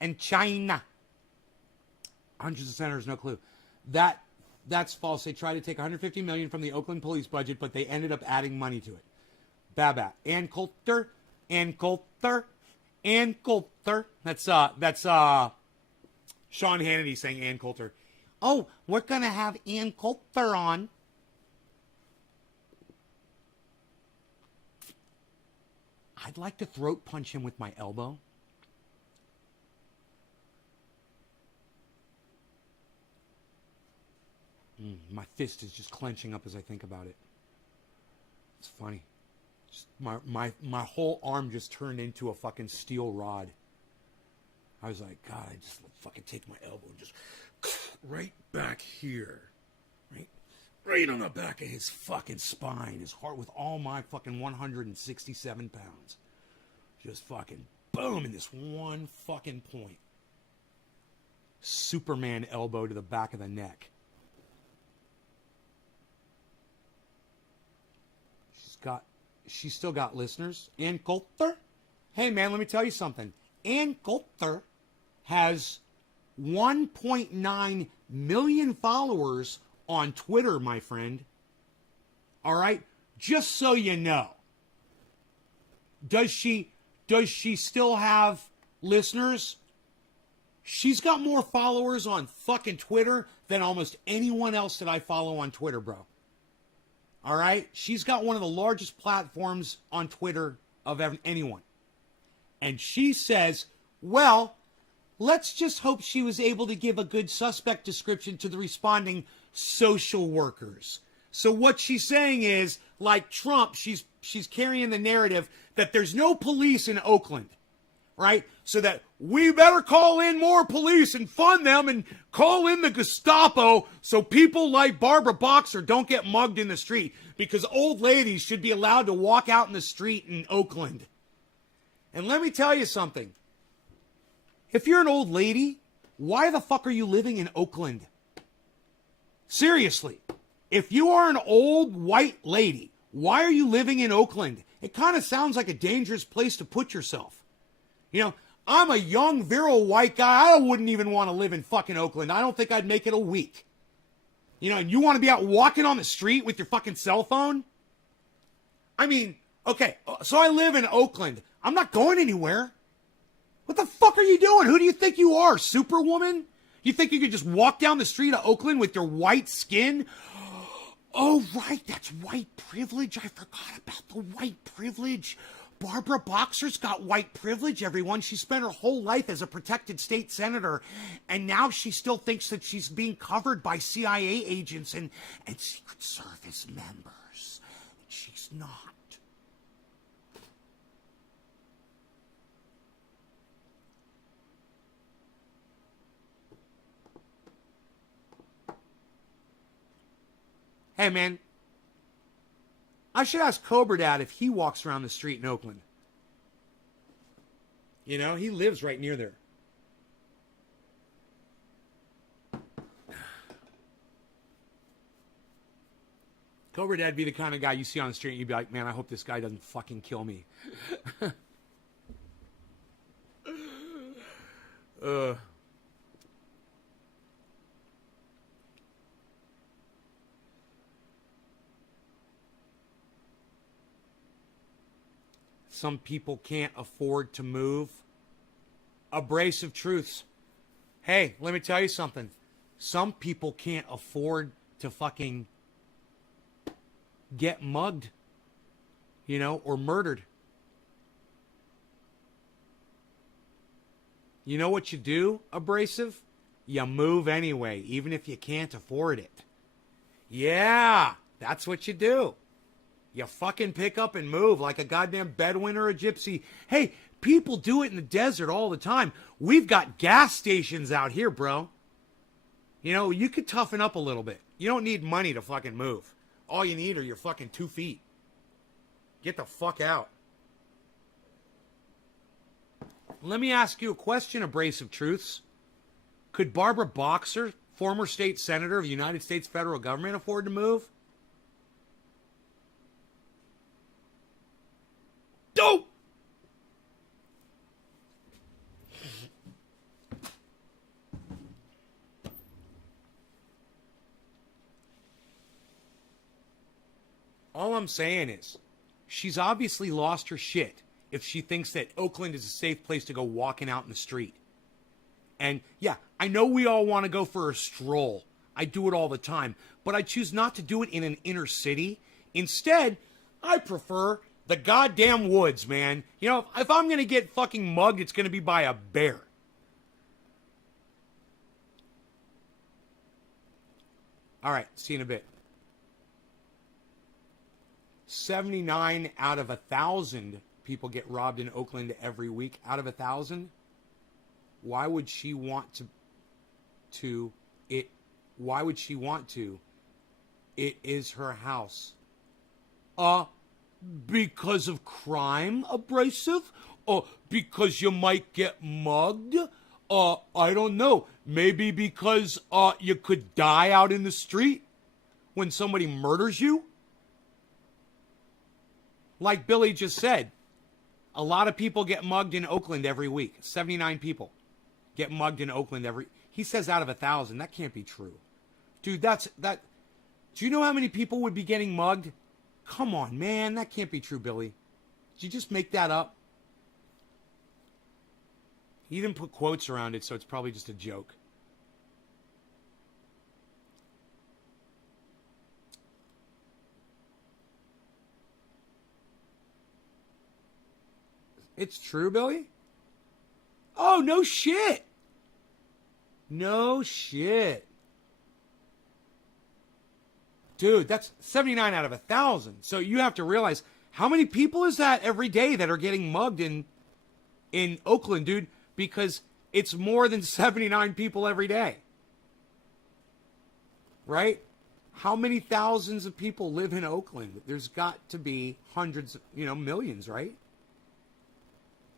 and China. Hundreds of senators, no clue. That's false. They tried to take $150 million from the Oakland police budget, but they ended up adding money to it. Babat. Ann Coulter. That's Sean Hannity saying Ann Coulter. Oh, we're gonna have Ann Coulter on. I'd like to throat punch him with my elbow. My fist is just clenching up as I think about it. It's funny. Just my whole arm just turned into a fucking steel rod. I was like, God, I just fucking take my elbow and just right back here. Right on the back of his fucking spine, his heart, with all my fucking 167 pounds. Just fucking boom in this one fucking point. Superman elbow to the back of the neck. She's still got listeners. Ann Coulter? Hey man, let me tell you something. Ann Coulter has 1.9 million followers on Twitter, my friend. All right? Just so you know. Does she still have listeners? She's got more followers on fucking Twitter than almost anyone else that I follow on Twitter, bro. All right? She's got one of the largest platforms on Twitter of anyone. And she says, well, let's just hope she was able to give a good suspect description to the responding social workers. So what she's saying is, like Trump, she's carrying the narrative that there's no police in Oakland, right? So that we better call in more police and fund them and call in the Ghestappo so people like Barbara Boxer don't get mugged in the street, because old ladies should be allowed to walk out in the street in Oakland. And let me tell you something. If you're an old lady, why the fuck are you living in Oakland? Seriously. If you are an old white lady, why are you living in Oakland? It kind of sounds like a dangerous place to put yourself. You know, I'm a young, virile white guy. I wouldn't even want to live in fucking Oakland. I don't think I'd make it a week. You know, and you want to be out walking on the street with your fucking cell phone? I mean, okay, so I live in Oakland. I'm not going anywhere. What the fuck are you doing? Who do you think you are, Superwoman? You think you could just walk down the street of Oakland with your white skin? Oh, right, that's white privilege. I forgot about the white privilege. Barbara Boxer's got white privilege, everyone. She spent her whole life as a protected state senator, and now she still thinks that she's being covered by CIA agents and Secret Service members. She's not. Hey, man, I should ask Cobra Dad if he walks around the street in Oakland. You know, he lives right near there. Cobra Dad'd be the kind of guy you see on the street and you'd be like, man, I hope this guy doesn't fucking kill me. Some people can't afford to move. Abrasive truths. Hey, let me tell you something. Some people can't afford to fucking get mugged, you know, or murdered. You know what you do, Abrasive? you move anyway, even if you can't afford it. Yeah, that's what you do. You fucking pick up and move like a goddamn Bedouin or a gypsy. Hey, people do it in the desert all the time. We've got gas stations out here, bro. You know, you could toughen up a little bit. You don't need money to fucking move. All you need are your fucking 2 feet. Get the fuck out. Let me ask you a question, Abrasive Truths. Could Barbara Boxer, former state senator of the United States federal government, afford to move? Dope! All I'm saying is, she's obviously lost her shit if she thinks that Oakland is a safe place to go walking out in the street. And yeah, I know we all want to go for a stroll. I do it all the time. But I choose not to do it in an inner city. Instead, I prefer the goddamn woods, man. You know, if I'm going to get fucking mugged, it's going to be by a bear. All right, see you in a bit. 79 out of 1,000 people get robbed in Oakland every week. Out of 1,000? Why would she want to? Why would she want to? It is her house. Because of crime, Abrasive? Because you might get mugged? I don't know. Maybe because you could die out in the street when somebody murders you? Like Billy just said, a lot of people get mugged in Oakland every week. 79 people get mugged in Oakland every... He says out of 1,000. That can't be true. Dude, that... Do you know how many people would be getting mugged? Come on, man. That can't be true, Billy. Did you just make that up? He didn't put quotes around it, so it's probably just a joke. It's true, Billy? Oh, no shit. No shit. Dude, that's 79 out of 1,000. So you have to realize, how many people is that every day that are getting mugged in Oakland, dude? Because it's more than 79 people every day. Right? How many thousands of people live in Oakland? There's got to be hundreds, millions, right?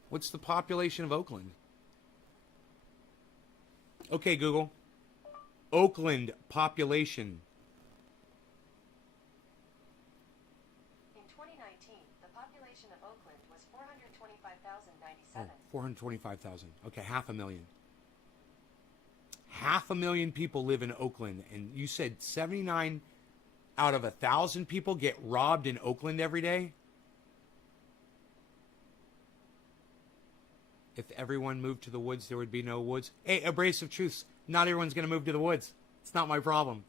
What's the population of Oakland? Okay, Google. Oakland population. In 2019, the population of Oakland was 425,097. 425,000. Okay, 500,000. 500,000 people live in Oakland, and you said 79 out of 1,000 people get robbed in Oakland every day? If everyone moved to the woods, there would be no woods. Hey, Abrasive Truths, not everyone's going to move to the woods. It's not my problem.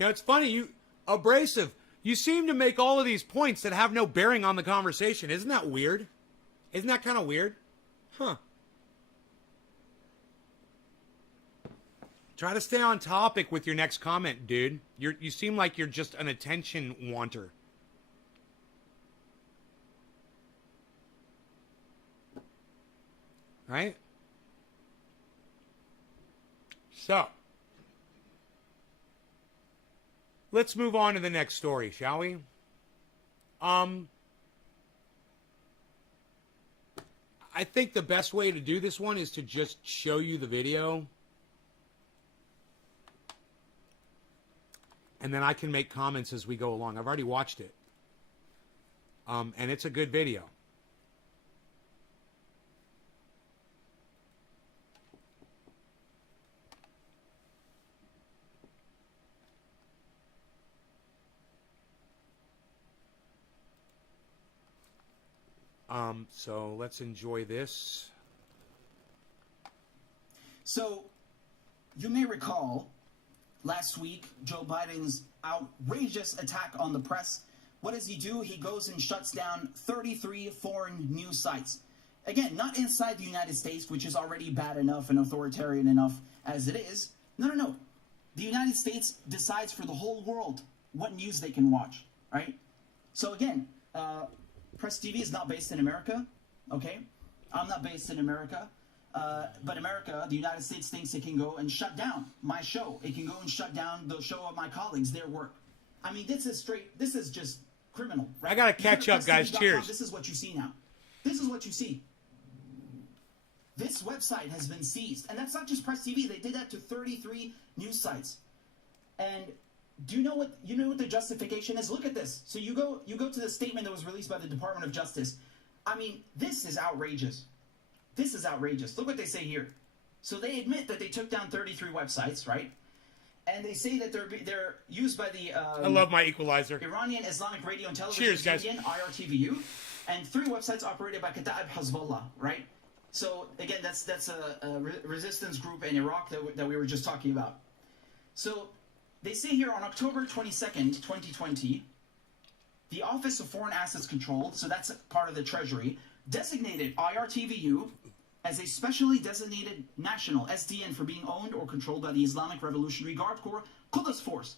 It's funny, Abrasive, you seem to make all of these points that have no bearing on the conversation. Isn't that weird? Isn't that kind of weird? Huh. Try to stay on topic with your next comment, dude. You seem like you're just an attention wanter. Right? So, let's move on to the next story, shall we? I think the best way to do this one is to just show you the video. And then I can make comments as we go along. I've already watched it. And it's a good video. So let's enjoy this. So, you may recall last week Joe Biden's outrageous attack on the press. What does he do? He goes and shuts down 33 foreign news sites. Again, not inside the United States, which is already bad enough and authoritarian enough as it is. No. The United States decides for the whole world what news they can watch, right? So again, Press TV is not based in America, okay? I'm not based in America. But America, the United States, thinks it can go and shut down my show. It can go and shut down the show of my colleagues, their work. I mean, this is just criminal, right? I gotta catch up, guys. Cheers. This is what you see now. This is what you see. This website has been seized. And that's not just Press TV. They did that to 33 news sites. And do you know what the justification is? Look at this. So you go to the statement that was released by the Department of Justice. I mean, this is outrageous. This is outrageous. Look what they say here. So they admit that they took down 33 websites, right? And they say that they're used by the I love my equalizer. Iranian Islamic Radio and Television Cheers, guys. Union, IRTVU, and 3 websites operated by Kataib Hezbollah, right? So again, that's a resistance group in Iraq that we were just talking about. So they say here on October 22nd, 2020, the Office of Foreign Assets Control, so that's part of the Treasury, designated IRTVU as a specially designated national SDN for being owned or controlled by the Islamic Revolutionary Guard Corps Quds Force.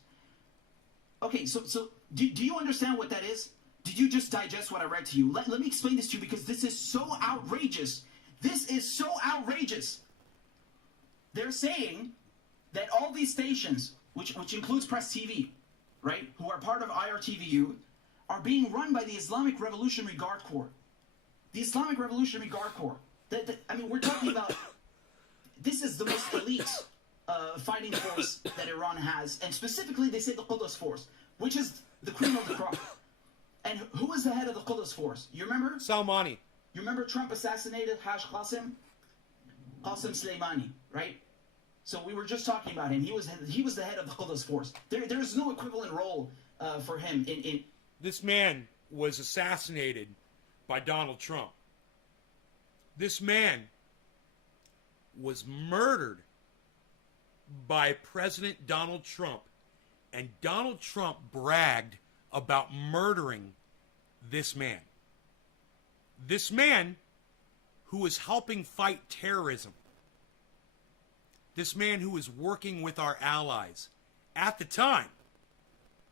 Okay, so do you understand what that is? Did you just digest what I read to you? Let me explain this to you because this is so outrageous. This is so outrageous. They're saying that all these stations, which includes Press TV, right, who are part of IRTVU, are being run by the Islamic Revolutionary Guard Corps. The Islamic Revolutionary Guard Corps. I mean, we're talking about, this is the most elite fighting force that Iran has. And specifically, they say the Quds Force, which is the cream of the crop. And who is the head of the Quds Force? You remember? Salmani. You remember Trump assassinated Haj Qasem? Qasem Soleimani, right? So we were just talking about him. He was the head of the Quds Force. There's no equivalent role for him in. This man was assassinated by Donald Trump. This man was murdered by President Donald Trump. And Donald Trump bragged about murdering this man. This man who was helping fight terrorism. This man who was working with our allies at the time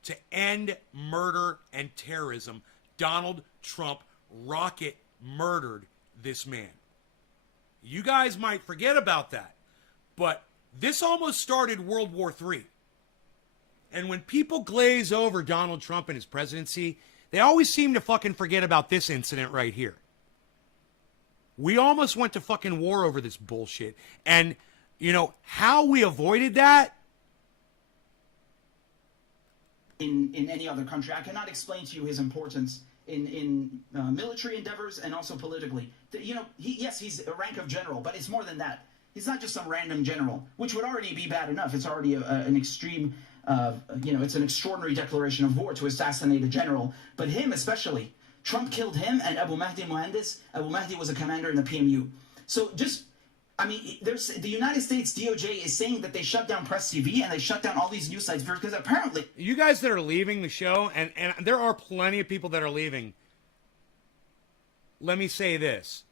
to end murder and terrorism. Donald Trump rocket murdered this man. You guys might forget about that, but this almost started World War III. And when people glaze over Donald Trump and his presidency, they always seem to fucking forget about this incident right here. We almost went to fucking war over this bullshit. And, you know, how we avoided that? In any other country. I cannot explain to you his importance in military endeavors and also politically. You know, he's a rank of general, but it's more than that. He's not just some random general, which would already be bad enough. It's already an extreme, it's an extraordinary declaration of war to assassinate a general. But him especially, Trump killed him and Abu Mahdi Mohandes. Abu Mahdi was a commander in the PMU. So the United States DOJ is saying that they shut down Press TV and they shut down all these news sites because apparently... You guys that are leaving the show, and there are plenty of people that are leaving, let me say this.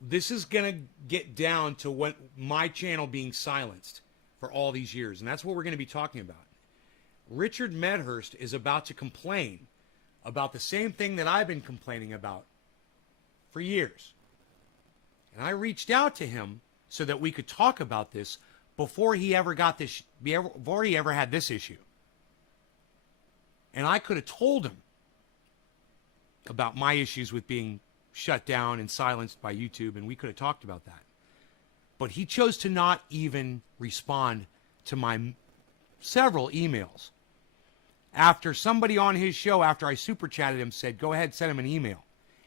This is going to get down to what my channel being silenced for all these years, and that's what we're going to be talking about. Richard Medhurst is about to complain about the same thing that I've been complaining about for years. And I reached out to him so that we could talk about this before he ever got this, before he ever had this issue. And I could have told him about my issues with being shut down and silenced by YouTube, and we could have talked about that. But he chose to not even respond to my several emails. After somebody on his show, after I super chatted him, said, go ahead, send him an email.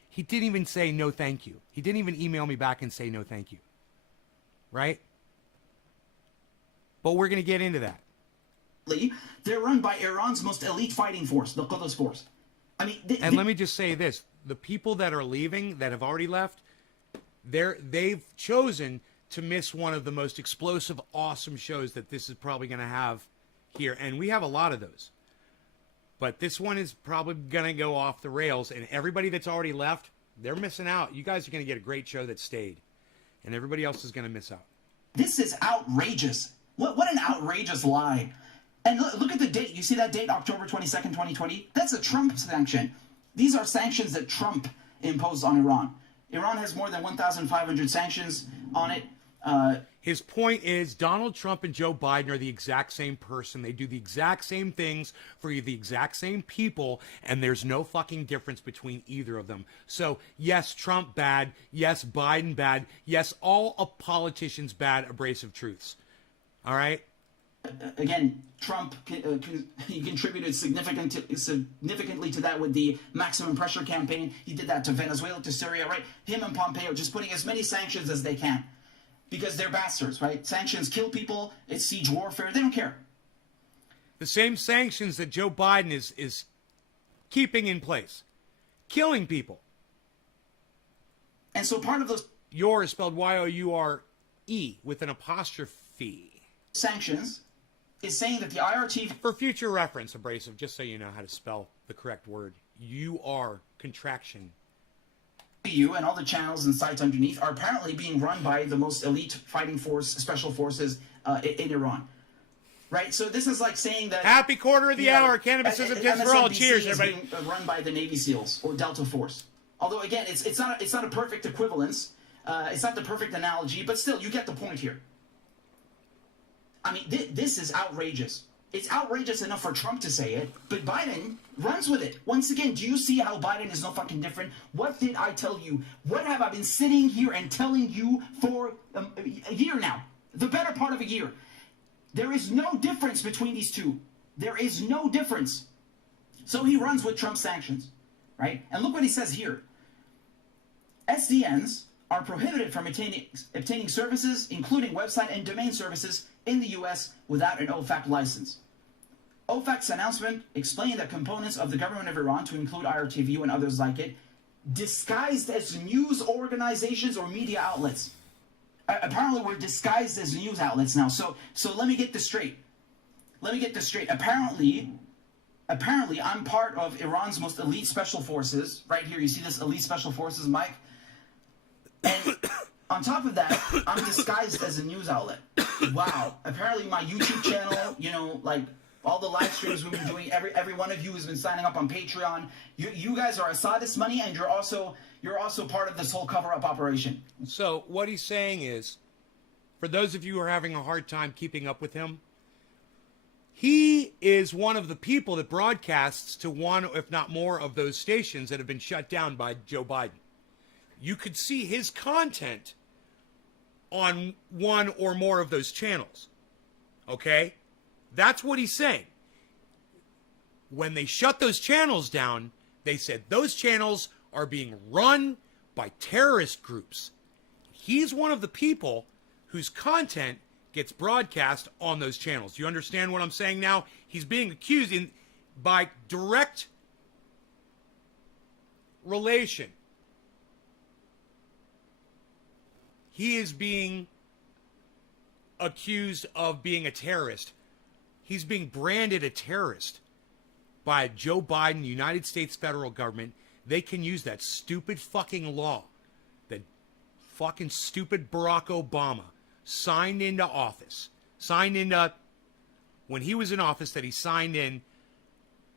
He didn't even say no thank you. He didn't even email me back and say no thank you. Right? But we're going to get into that. They're run by Iran's most elite fighting force, the Quds Force. I mean, let me just say this. The people that are leaving, that have already left, they've chosen to miss one of the most explosive, awesome shows that this is probably going to have here. And we have a lot of those. But this one is probably going to go off the rails, and everybody that's already left, they're missing out. You guys are going to get a great show that stayed, and everybody else is going to miss out. This is outrageous. What an outrageous lie. And look at the date. You see that date, October 22nd, 2020? That's a Trump sanction. These are sanctions that Trump imposed on Iran. Iran has more than 1,500 sanctions on it. His point is Donald Trump and Joe Biden are the exact same person. They do the exact same things for the exact same people, and there's no fucking difference between either of them. So, yes, Trump bad. Yes, Biden bad. Yes, all of politicians bad, abrasive truths. All right? Again, Trump he contributed significantly to that with the maximum pressure campaign. He did that to Venezuela, to Syria, right? Him and Pompeo just putting as many sanctions as they can. Because they're bastards, right? Sanctions kill people. It's siege warfare. They don't care. The same sanctions that Joe Biden is keeping in place. Killing people. And so part of those... Your is spelled Y-O-U-R-E with an apostrophe. Sanctions is saying that the IRT... For future reference, abrasive, just so you know how to spell the correct word. U-R, contraction. You and all the channels and sites underneath are apparently being run by the most elite fighting force, special forces in Iran. Right? So this is like saying that... Happy quarter of the hour. Cannabis isn't just for all. Cheers, everybody. Being run by the Navy SEALs or Delta Force. Although, again, it's not a perfect equivalence. It's not the perfect analogy, but still, you get the point here. I mean, this is outrageous. It's outrageous enough for Trump to say it, but Biden runs with it. Once again, do you see how Biden is no fucking different? What did I tell you? What have I been sitting here and telling you for a year now? The better part of a year. There is no difference between these two. There is no difference. So he runs with Trump sanctions, right? And look what he says here. SDNs are prohibited from obtaining services, including website and domain services, in the U.S. without an OFAC license. OFAC's announcement explained that components of the government of Iran, to include IRTV and others like it, disguised as news organizations or media outlets. Apparently, we're disguised as news outlets now. So let me get this straight. Apparently, I'm part of Iran's most elite special forces. Right here, you see this elite special forces, Mike? And on top of that, I'm disguised as a news outlet. Wow. Apparently my YouTube channel, you know, like all the live streams we've been doing, every one of you has been signing up on Patreon. You guys are Assadist money, and you're also part of this whole cover-up operation. So what he's saying is, for those of you who are having a hard time keeping up with him, he is one of the people that broadcasts to one, if not more, of those stations that have been shut down by Joe Biden. You could see his content on one or more of those channels. Okay? That's what he's saying. When they shut those channels down, they said those channels are being run by terrorist groups. He's one of the people whose content gets broadcast on those channels. You understand what I'm saying now? He's being accused by direct relation. He is being accused of being a terrorist. He's being branded a terrorist by Joe Biden, United States federal government. They can use that stupid fucking law that fucking stupid Barack Obama signed into office. When he was in office, that he signed in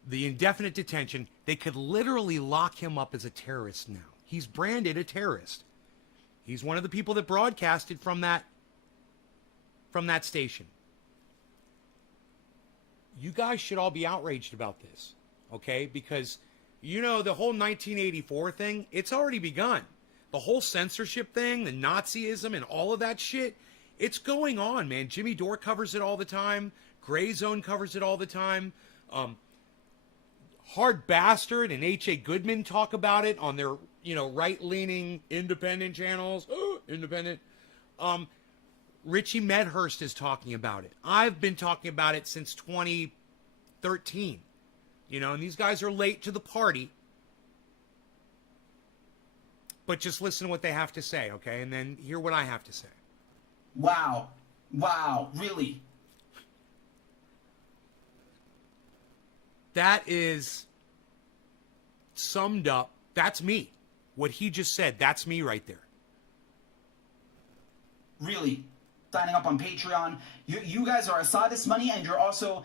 the indefinite detention. They could literally lock him up as a terrorist now. He's branded a terrorist. He's one of the people that broadcasted from that station. You guys should all be outraged about this, okay? Because, you know, the whole 1984 thing, it's already begun. The whole censorship thing, the Nazism and all of that shit, it's going on, man. Jimmy Dore covers it all the time. Gray Zone covers it all the time. Hard Bastard and H.A. Goodman talk about it on their, you know, right-leaning independent channels. Independent. Richie Medhurst is talking about it. I've been talking about it since 2013. You know, and these guys are late to the party. But just listen to what they have to say, okay? And then hear what I have to say. Wow. Wow. Really? that is summed up. That's me. What he just said, that's me right there. Really, signing up on Patreon. You guys are aside this money, and you're also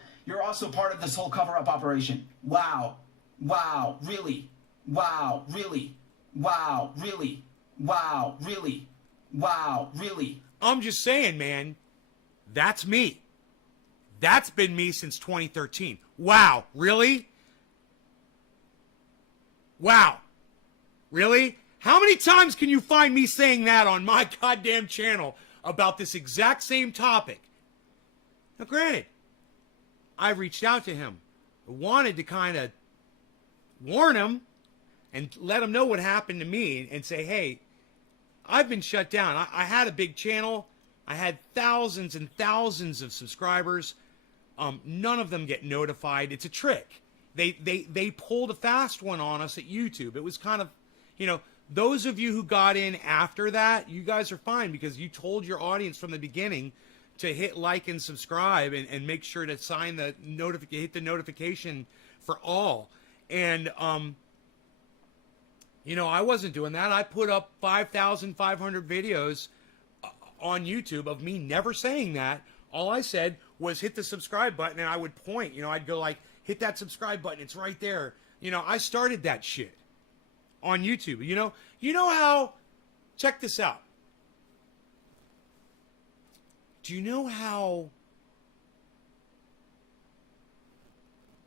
part of this whole cover-up operation. Wow. Wow. Really. Wow. Really. Wow. Really. Wow. Really. Wow. Really. I'm just saying, man, that's me. That's been me since 2013. Wow. Really? Wow. Really? How many times can you find me saying that on my goddamn channel about this exact same topic? Now, granted, I reached out to him. I wanted to kind of warn him and let him know what happened to me and say, hey, I've been shut down. I had a big channel. I had thousands and thousands of subscribers. None of them get notified. It's a trick. They pulled a fast one on us at YouTube. It was kind of, you know, those of you who got in after that, you guys are fine because you told your audience from the beginning to hit like and subscribe and make sure to sign the hit the notification for all. And, you know, I wasn't doing that. I put up 5,500 videos on YouTube of me never saying that. All I said was hit the subscribe button, and I would point. You know, I'd go like, hit that subscribe button. It's right there. You know, I started that shit on YouTube. You know how, check this out. Do you know how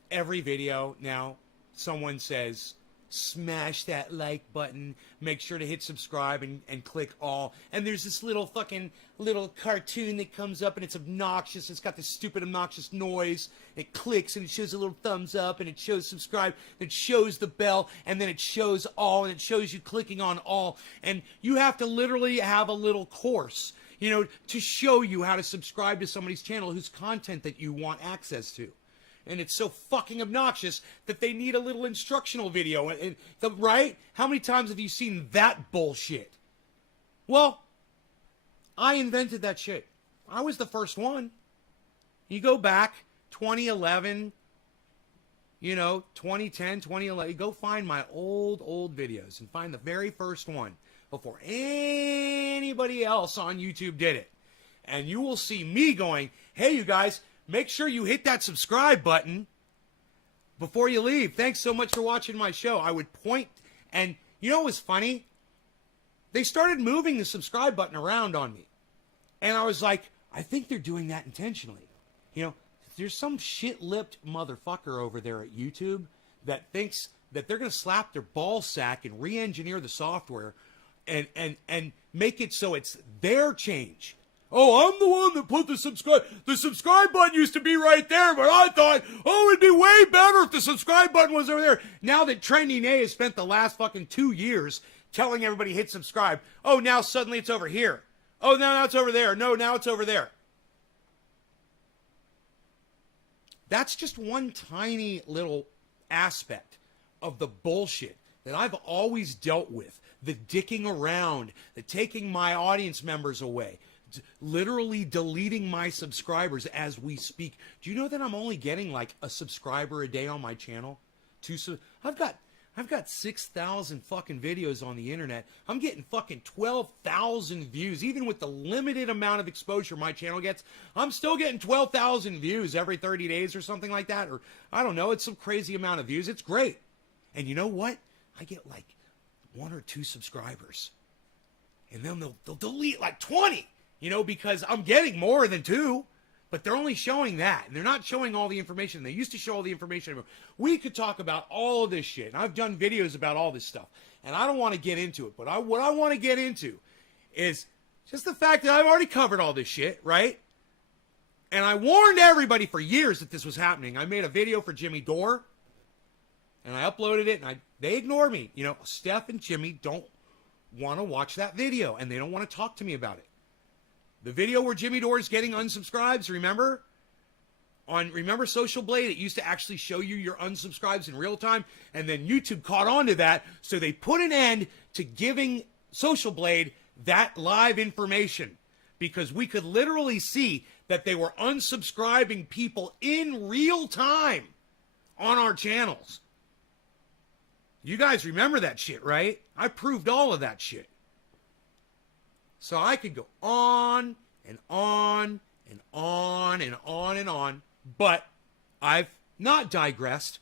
every video now someone says, smash that like button, make sure to hit subscribe and click all. And there's this little fucking little cartoon that comes up and it's obnoxious. It's got this stupid obnoxious noise. It clicks and it shows a little thumbs up and it shows subscribe. It shows the bell and then it shows all and it shows you clicking on all. And you have to literally have a little course, you know, to show you how to subscribe to somebody's channel whose content that you want access to. And it's so fucking obnoxious that they need a little instructional video. Right? How many times have you seen that bullshit? Well, I invented that shit. I was the first one. You go back, 2011, you know, 2010, 2011. Go find my old videos and find the very first one before anybody else on YouTube did it. And you will see me going, hey, you guys, make sure you hit that subscribe button before you leave. Thanks so much for watching my show. I would point, and you know what was funny? They started moving the subscribe button around on me. And I was like, I think they're doing that intentionally. You know, there's some shit-lipped motherfucker over there at YouTube that thinks that they're going to slap their ball sack and re-engineer the software and make it so it's their change. Oh, I'm the one that put the subscribe button used to be right there, but I thought, oh, it'd be way better if the subscribe button was over there. Now that Trending A has spent the last fucking 2 years telling everybody hit subscribe, oh, now suddenly it's over here. Oh, now it's over there. No, now it's over there. That's just one tiny little aspect of the bullshit that I've always dealt with. The dicking around, the taking my audience members away. Literally deleting my subscribers as we speak. Do you know that I'm only getting like a subscriber a day on my channel? I've got 6,000 fucking videos on the internet. I'm getting fucking 12,000 views. Even with the limited amount of exposure my channel gets, I'm still getting 12,000 views every 30 days or something like that. Or I don't know, it's some crazy amount of views. It's great. And you know what? I get like 1 or 2 subscribers. And then they'll delete like 20. You know, because I'm getting more than 2, but they're only showing that. And they're not showing all the information. They used to show all the information. We could talk about all of this shit. And I've done videos about all this stuff. And I don't want to get into it. But what I want to get into is just the fact that I've already covered all this shit, right? And I warned everybody for years that this was happening. I made a video for Jimmy Dore. And I uploaded it. And they ignore me. You know, Steph and Jimmy don't want to watch that video. And they don't want to talk to me about it. The video where Jimmy Dore is getting unsubscribes, remember? Remember Social Blade? It used to actually show you your unsubscribes in real time, and then YouTube caught on to that, so they put an end to giving Social Blade that live information, because we could literally see that they were unsubscribing people in real time on our channels. You guys remember that shit, right? I proved all of that shit. So I could go on and on and on and on and on, but I've not digressed.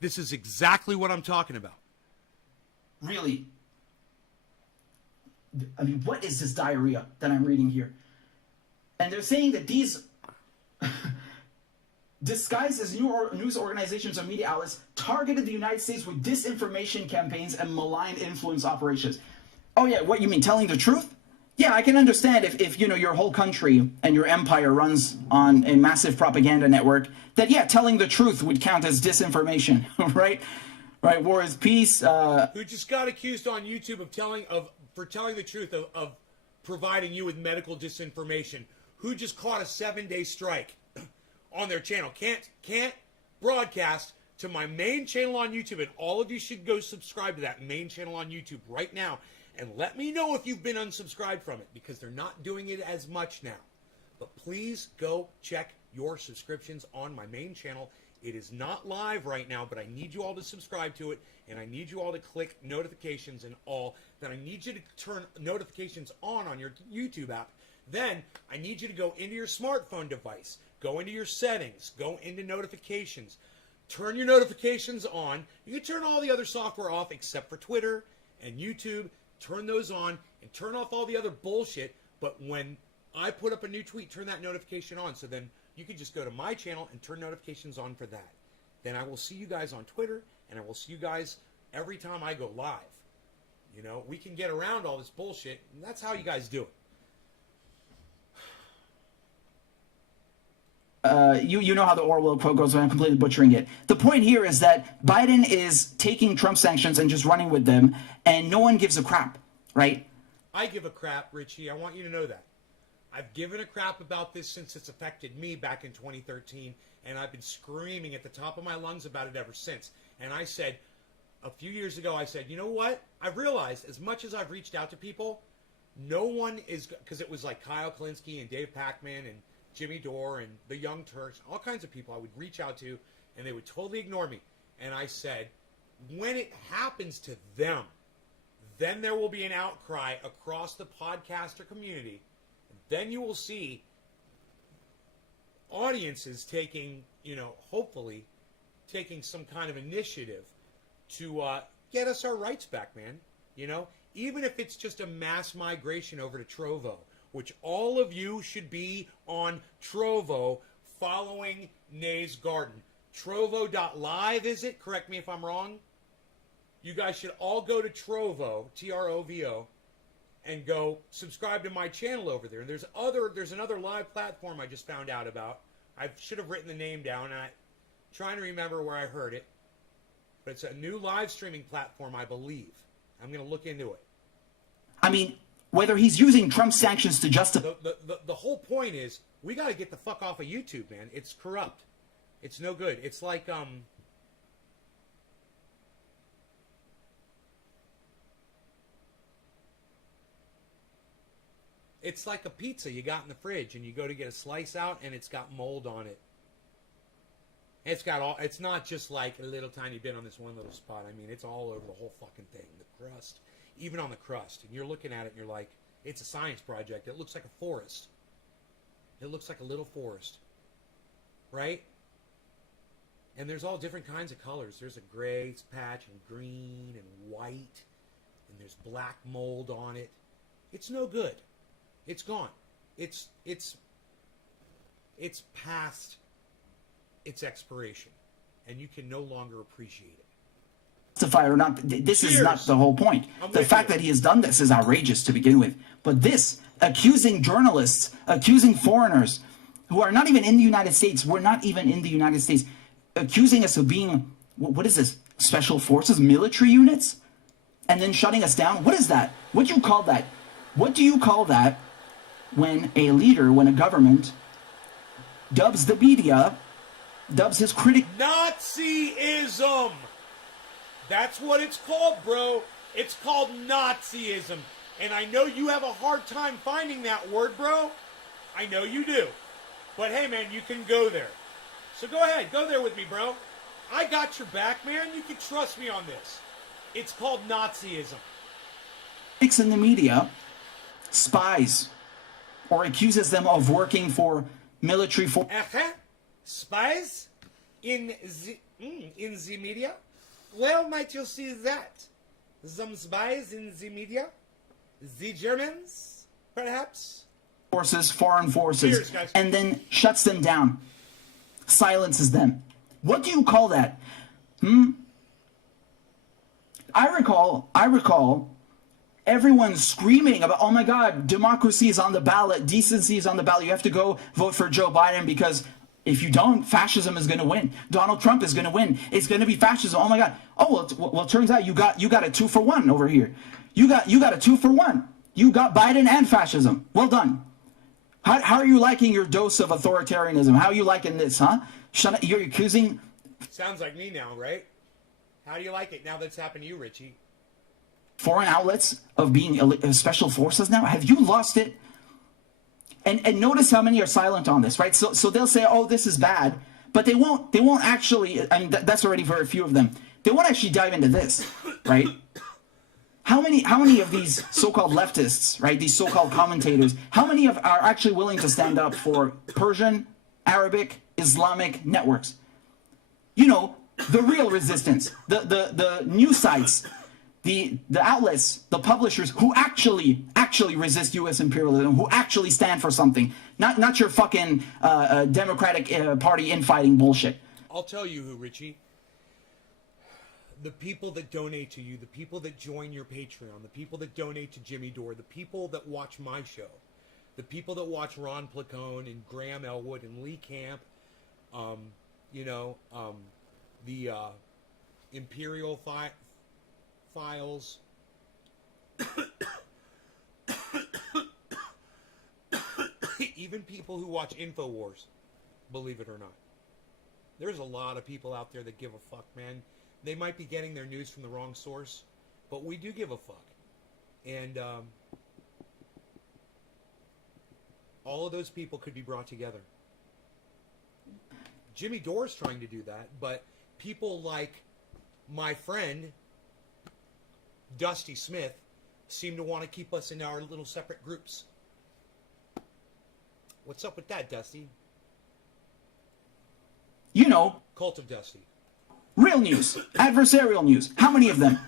This is exactly what I'm talking about. Really, I mean, what is this diarrhea that I'm reading here? And they're saying that these disguised as news organizations or media outlets targeted the United States with disinformation campaigns and malign influence operations. Oh yeah, what you mean, telling the truth? Yeah, I can understand if you know your whole country and your empire runs on a massive propaganda network, that yeah, telling the truth would count as disinformation, right? Right, war is peace. Who just got accused on YouTube of telling the truth of providing you with medical disinformation? Who just caught a 7-day strike on their channel? Can't broadcast to my main channel on YouTube, and all of you should go subscribe to that main channel on YouTube right now. And let me know if you've been unsubscribed from it, because they're not doing it as much now. But please go check your subscriptions on my main channel. It is not live right now, but I need you all to subscribe to it, and I need you all to click notifications and all. Then I need you to turn notifications on your YouTube app. Then I need you to go into your smartphone device, go into your settings, go into notifications, turn your notifications on. You can turn all the other software off except for Twitter and YouTube. Turn those on and turn off all the other bullshit. But when I put up a new tweet, turn that notification on. So then you can just go to my channel and turn notifications on for that. Then I will see you guys on Twitter, and I will see you guys every time I go live. You know, we can get around all this bullshit, and that's how you guys do it. You know how the Orwell quote goes, and I'm completely butchering it. The point here is that Biden is taking Trump sanctions and just running with them, and no one gives a crap, right? I give a crap, Richie. I want you to know that. I've given a crap about this since it's affected me back in 2013, and I've been screaming at the top of my lungs about it ever since. And I said, a few years ago, I said, you know what? I've realized as much as I've reached out to people, no one is, because it was like Kyle Kalinske and Dave Pacman and Jimmy Dore and the Young Turks, all kinds of people I would reach out to, and they would totally ignore me. And I said, when it happens to them, then there will be an outcry across the podcaster community. Then you will see audiences taking, hopefully taking some kind of initiative to get us our rights back, man. Even if it's just a mass migration over to Trovo, which all of you should be on Trovo following Nay's Garden. Trovo.live, is it? Correct me if I'm wrong. You guys should all go to Trovo, Trovo, and go subscribe to my channel over there. And there's another live platform I just found out about. I should have written the name down, and I'm trying to remember where I heard it. But it's a new live streaming platform, I believe. I'm going to look into it. I mean, whether he's using Trump sanctions to justify... The whole point is, we got to get the fuck off of YouTube, man. It's corrupt. It's no good. It's like, it's like a pizza you got in the fridge, and you go to get a slice out, and it's got mold on it. It's not just like a little tiny bit on this one little spot. I mean, it's all over the whole fucking thing. The crust, even on the crust. And you're looking at it, and you're like, it's a science project. It looks like a forest. It looks like a little forest. Right? And there's all different kinds of colors. There's a gray patch, and green, and white. And there's black mold on it. It's no good. It's gone. It's past its expiration, and you can no longer appreciate it. Justify or not, this is not the whole point. The fact that he has done this is outrageous to begin with. But this, accusing journalists, accusing foreigners who are not even in the United States, we're not even in the United States, accusing us of being, what is this, special forces, military units? And then shutting us down? What is that? What do you call that? What do you call that when a leader, when a government dubs the media, dubs his critic... Nazism! That's what it's called, bro. It's called Nazism. And I know you have a hard time finding that word, bro. I know you do. But hey, man, you can go there. So go ahead. Go there with me, bro. I got your back, man. You can trust me on this. It's called Nazism. In the media spies or accuses them of working for military forces. Spies in the media? Where might you see that? Some spies in the media? The Germans, perhaps? Foreign forces, Cheers, guys. and then shuts them down, silences them. What do you call that? I recall everyone screaming about, oh my God, democracy is on the ballot, decency is on the ballot. You have to go vote for Joe Biden because if you don't, fascism is going to win. Donald Trump is going to win. It's going to be fascism. Oh my God. Oh well, it turns out you got a 2-for-1 over here. You got a 2-for-1. You got Biden and fascism. Well done. How are you liking your dose of authoritarianism? How are you liking this, huh? You're accusing... Sounds like me now, right? How do you like it now that's happened to you, Richie? Foreign outlets of being special forces now? Have you lost it? And notice how many are silent on this, right? So they'll say, oh, this is bad, but they won't actually, I mean, that's already for a few of them. They won't actually dive into this, right? How many of these so-called leftists, right, these so-called commentators, how many are actually willing to stand up for Persian, Arabic, Islamic networks? You know, the real resistance, the news sites, the outlets, the publishers who actually resist U.S. imperialism, who actually stand for something, not your fucking Democratic Party infighting bullshit. I'll tell you who, Richie. The people that donate to you, the people that join your Patreon, the people that donate to Jimmy Dore, the people that watch my show, the people that watch Ron Placone and Graham Elwood and Lee Camp, the Imperial Files, even people who watch InfoWars, believe it or not. There's a lot of people out there that give a fuck, man. They might be getting their news from the wrong source, but we do give a fuck. And all of those people could be brought together. Jimmy Dore's trying to do that, but people like my friend Dusty Smith seem to want to keep us in our little separate groups. What's up with that, Dusty? You know. Cult of Dusty. Real news, adversarial news. How many of them?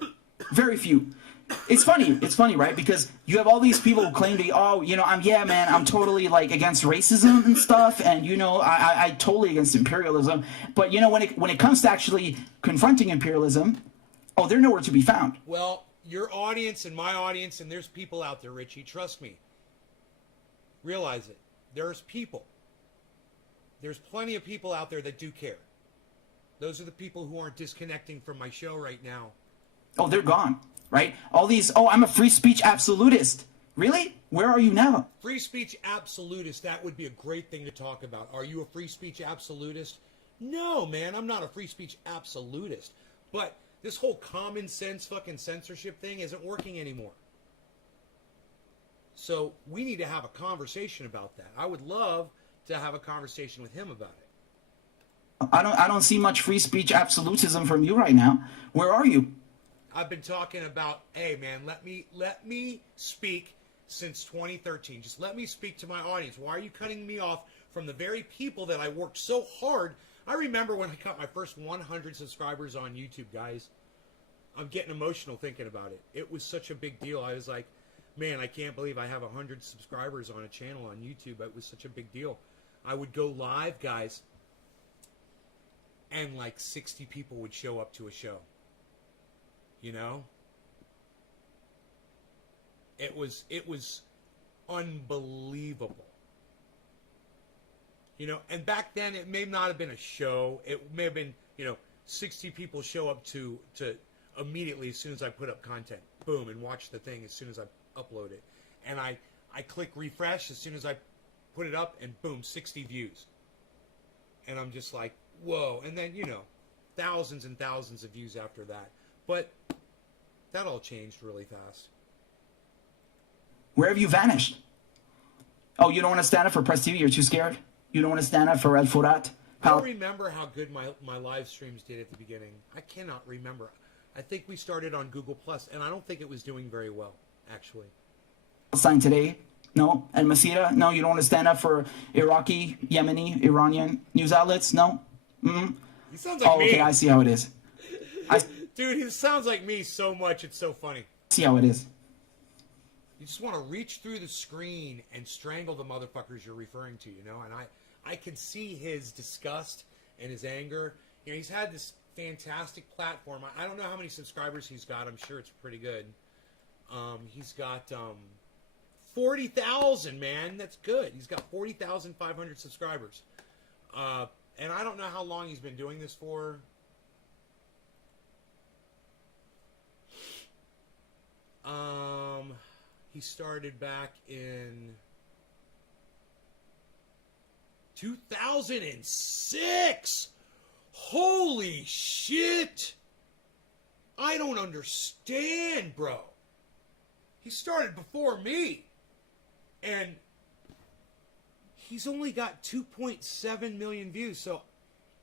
Very few. It's funny, right? Because you have all these people who claim to be, oh, you know, I'm totally like against racism and stuff, and you know, I totally against imperialism. But you know, when it comes to actually confronting imperialism, oh, they're nowhere to be found. Well, your audience and my audience, and there's people out there, Richie. Trust me. Realize it. There's people. There's plenty of people out there that do care. Those are the people who aren't disconnecting from my show right now. Oh, they're gone, right? All these, oh, I'm a free speech absolutist. Really? Where are you now? Free speech absolutist, that would be a great thing to talk about. Are you a free speech absolutist? No, man, I'm not a free speech absolutist. But this whole common sense fucking censorship thing isn't working anymore. So we need to have a conversation about that. I would love to have a conversation with him about it. I don't see much free speech absolutism from you right now. Where are you? I've been talking about, hey man, let me speak since 2013. Just let me speak to my audience. Why are you cutting me off from the very people that I worked so hard? I remember when I got my first 100 subscribers on YouTube, guys. I'm getting emotional thinking about it. It was such a big deal. I was like, man, I can't believe I have 100 subscribers on a channel on YouTube. It was such a big deal. I would go live, guys, and like 60 people would show up to a show. You know? It was unbelievable. You know, and back then it may not have been a show. It may have been, 60 people show up to immediately as soon as I put up content. Boom, and watch the thing as soon as I upload it. And I click refresh as soon as I put it up, and boom, 60 views. And I'm just like, whoa. And then, thousands and thousands of views after that. But that all changed really fast. Where have you vanished? Oh, you don't want to stand up for Press TV? You're too scared? You don't want to stand up for El Furat? I don't remember how good my live streams did at the beginning. I cannot remember. I think we started on Google Plus, and I don't think it was doing very well, actually. Palestine Today? No. Al Masira? No, you don't want to stand up for Iraqi, Yemeni, Iranian news outlets? No? Mm-hmm. He sounds like me. Okay, I see how it is. Dude, he sounds like me so much, it's so funny. See how it is. You just want to reach through the screen and strangle the motherfuckers you're referring to, you know? And I can see his disgust and his anger. You know, he's had this fantastic platform. I don't know how many subscribers he's got. I'm sure it's pretty good. He's got 40,000, man. That's good. He's got 40,500 subscribers. And I don't know how long he's been doing this for. He started back in 2006. Holy shit. I don't understand, bro. He started before me. And he's only got 2.7 million views, so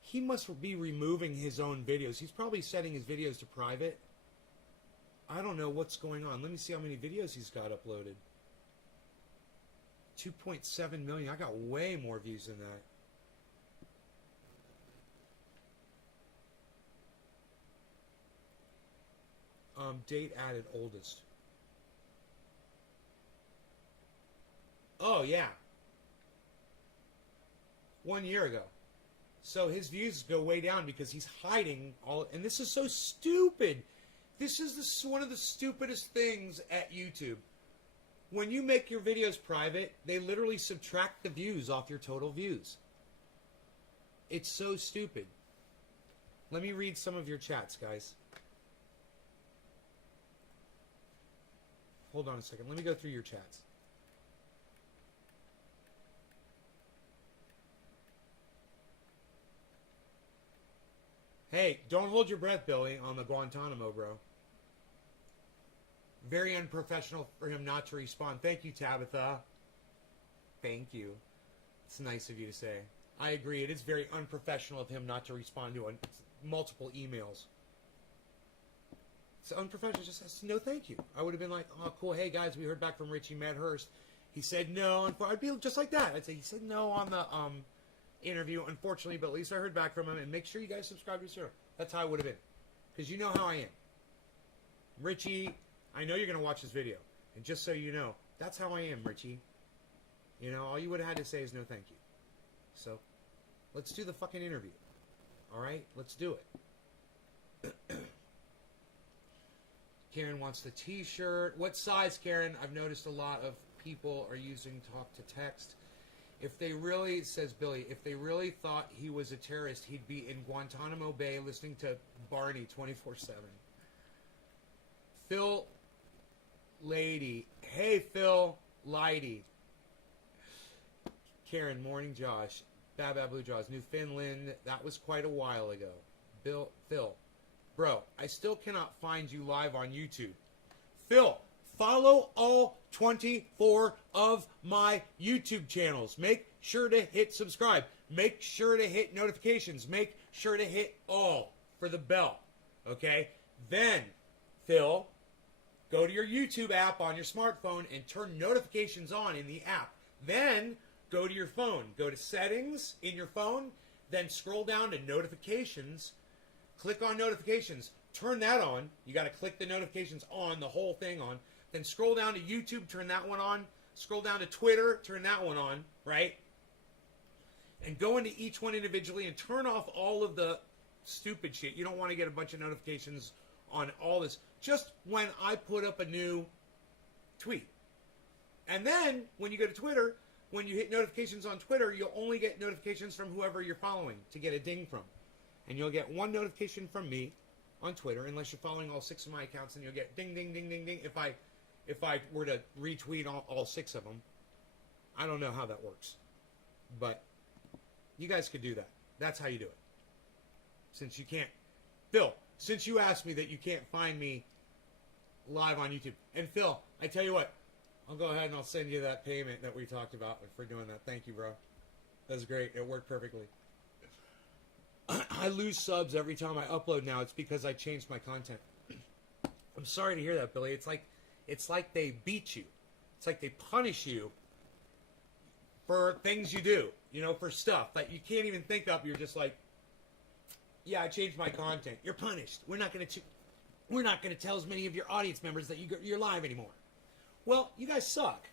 he must be removing his own videos. He's probably setting his videos to private. I don't know what's going on. Let me see how many videos he's got uploaded. 2.7 million. I got way more views than that. Date added oldest. Oh, yeah. 1 year ago. So his views go way down because he's hiding all... And this is so stupid. This is one of the stupidest things at YouTube. When you make your videos private, they literally subtract the views off your total views. It's so stupid. Let me read some of your chats, guys. Hold on a second. Let me go through your chats. Hey, don't hold your breath, Billy, on the Guantanamo, bro. Very unprofessional for him not to respond. Thank you, Tabitha. Thank you. It's nice of you to say. I agree. It is very unprofessional of him not to respond to multiple emails. It's unprofessional. Just says no thank you. I would have been like, oh, cool. Hey, guys, we heard back from Richie Medhurst. He said no. I'd be just like that. I'd say he said no on the interview, unfortunately, but at least I heard back from him. And make sure you guys subscribe to his channel. That's how I would have been. Because you know how I am. Richie... I know you're going to watch this video. And just so you know, that's how I am, Richie. You know, all you would have had to say is no thank you. So, let's do the fucking interview. Alright? Let's do it. Karen wants the t-shirt. What size, Karen? I've noticed a lot of people are using talk to text. If they really, says Billy, if they really thought he was a terrorist, he'd be in Guantanamo Bay listening to Barney 24/7. Phil Lady. Hey, Phil Lighty. Karen, morning, Josh. Bab Blue Jaws. Newfoundland. That was quite a while ago. Phil. Bro, I still cannot find you live on YouTube. Phil, follow all 24 of my YouTube channels. Make sure to hit subscribe. Make sure to hit notifications. Make sure to hit all for the bell. Okay? Then, Phil... go to your YouTube app on your smartphone and turn notifications on in the app. Then go to your phone. Go to settings in your phone. Then scroll down to notifications. Click on notifications. Turn that on. You got to click the notifications on, the whole thing on. Then scroll down to YouTube. Turn that one on. Scroll down to Twitter. Turn that one on. Right? And go into each one individually and turn off all of the stupid shit. You don't want to get a bunch of notifications on all this. Just when I put up a new tweet. And then, when you go to Twitter, when you hit notifications on Twitter, you'll only get notifications from whoever you're following to get a ding from. And you'll get one notification from me on Twitter, unless you're following all 6 of my accounts, and you'll get ding, ding, ding, ding, ding. If I were to retweet all 6 of them. I don't know how that works. But you guys could do that. That's how you do it. Since you can't... Phil, since you asked me that you can't find me live on YouTube. And Phil, I tell you what, I'll go ahead and I'll send you that payment that we talked about for doing that. Thank you, bro. That's great. It worked perfectly. I lose subs every time I upload now. It's because I changed my content. I'm sorry to hear that, Billy. It's like they beat you. It's like they punish you for things you do. You know, for stuff that you can't even think of. You're just like, yeah, I changed my content. You're punished. We're not going to tell as many of your audience members that you're live anymore. Well, you guys suck.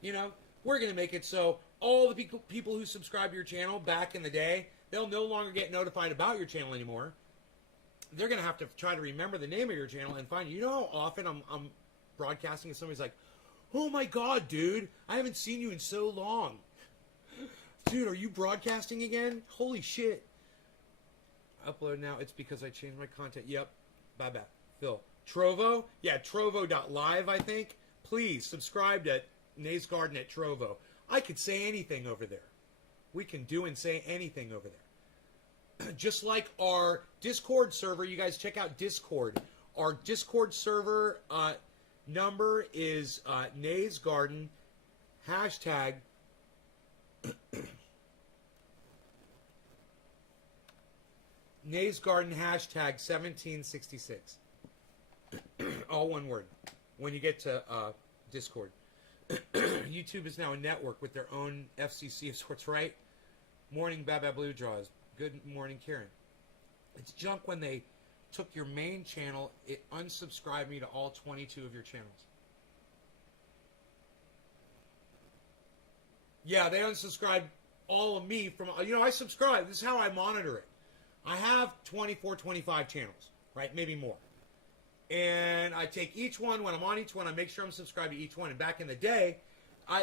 You know, we're going to make it so all the people who subscribe to your channel back in the day, they'll no longer get notified about your channel anymore. They're going to have to try to remember the name of your channel and find you. You know how often I'm broadcasting and somebody's like, oh my God, dude, I haven't seen you in so long. Dude, are you broadcasting again? Holy shit. Upload now. It's because I changed my content. Yep. Bye-bye. Phil. Trovo? Yeah, Trovo.live, I think. Please subscribe to Nays Garden at Trovo. I could say anything over there. We can do and say anything over there. Just like our Discord server, you guys check out Discord. Our Discord server number is Nays Garden hashtag Nays Garden hashtag 1766. All one word. When you get to Discord. YouTube is now a network with their own FCC of sorts, right? Morning, Baba Blue Draws. Good morning, Karen. It's junk when they took your main channel, it unsubscribed me to all 22 of your channels. Yeah, they unsubscribed all of me from, you know, I subscribe. This is how I monitor it. I have 24, 25 channels, right? Maybe more. And I take each one, when I'm on each one, I make sure I'm subscribed to each one. And back in the day,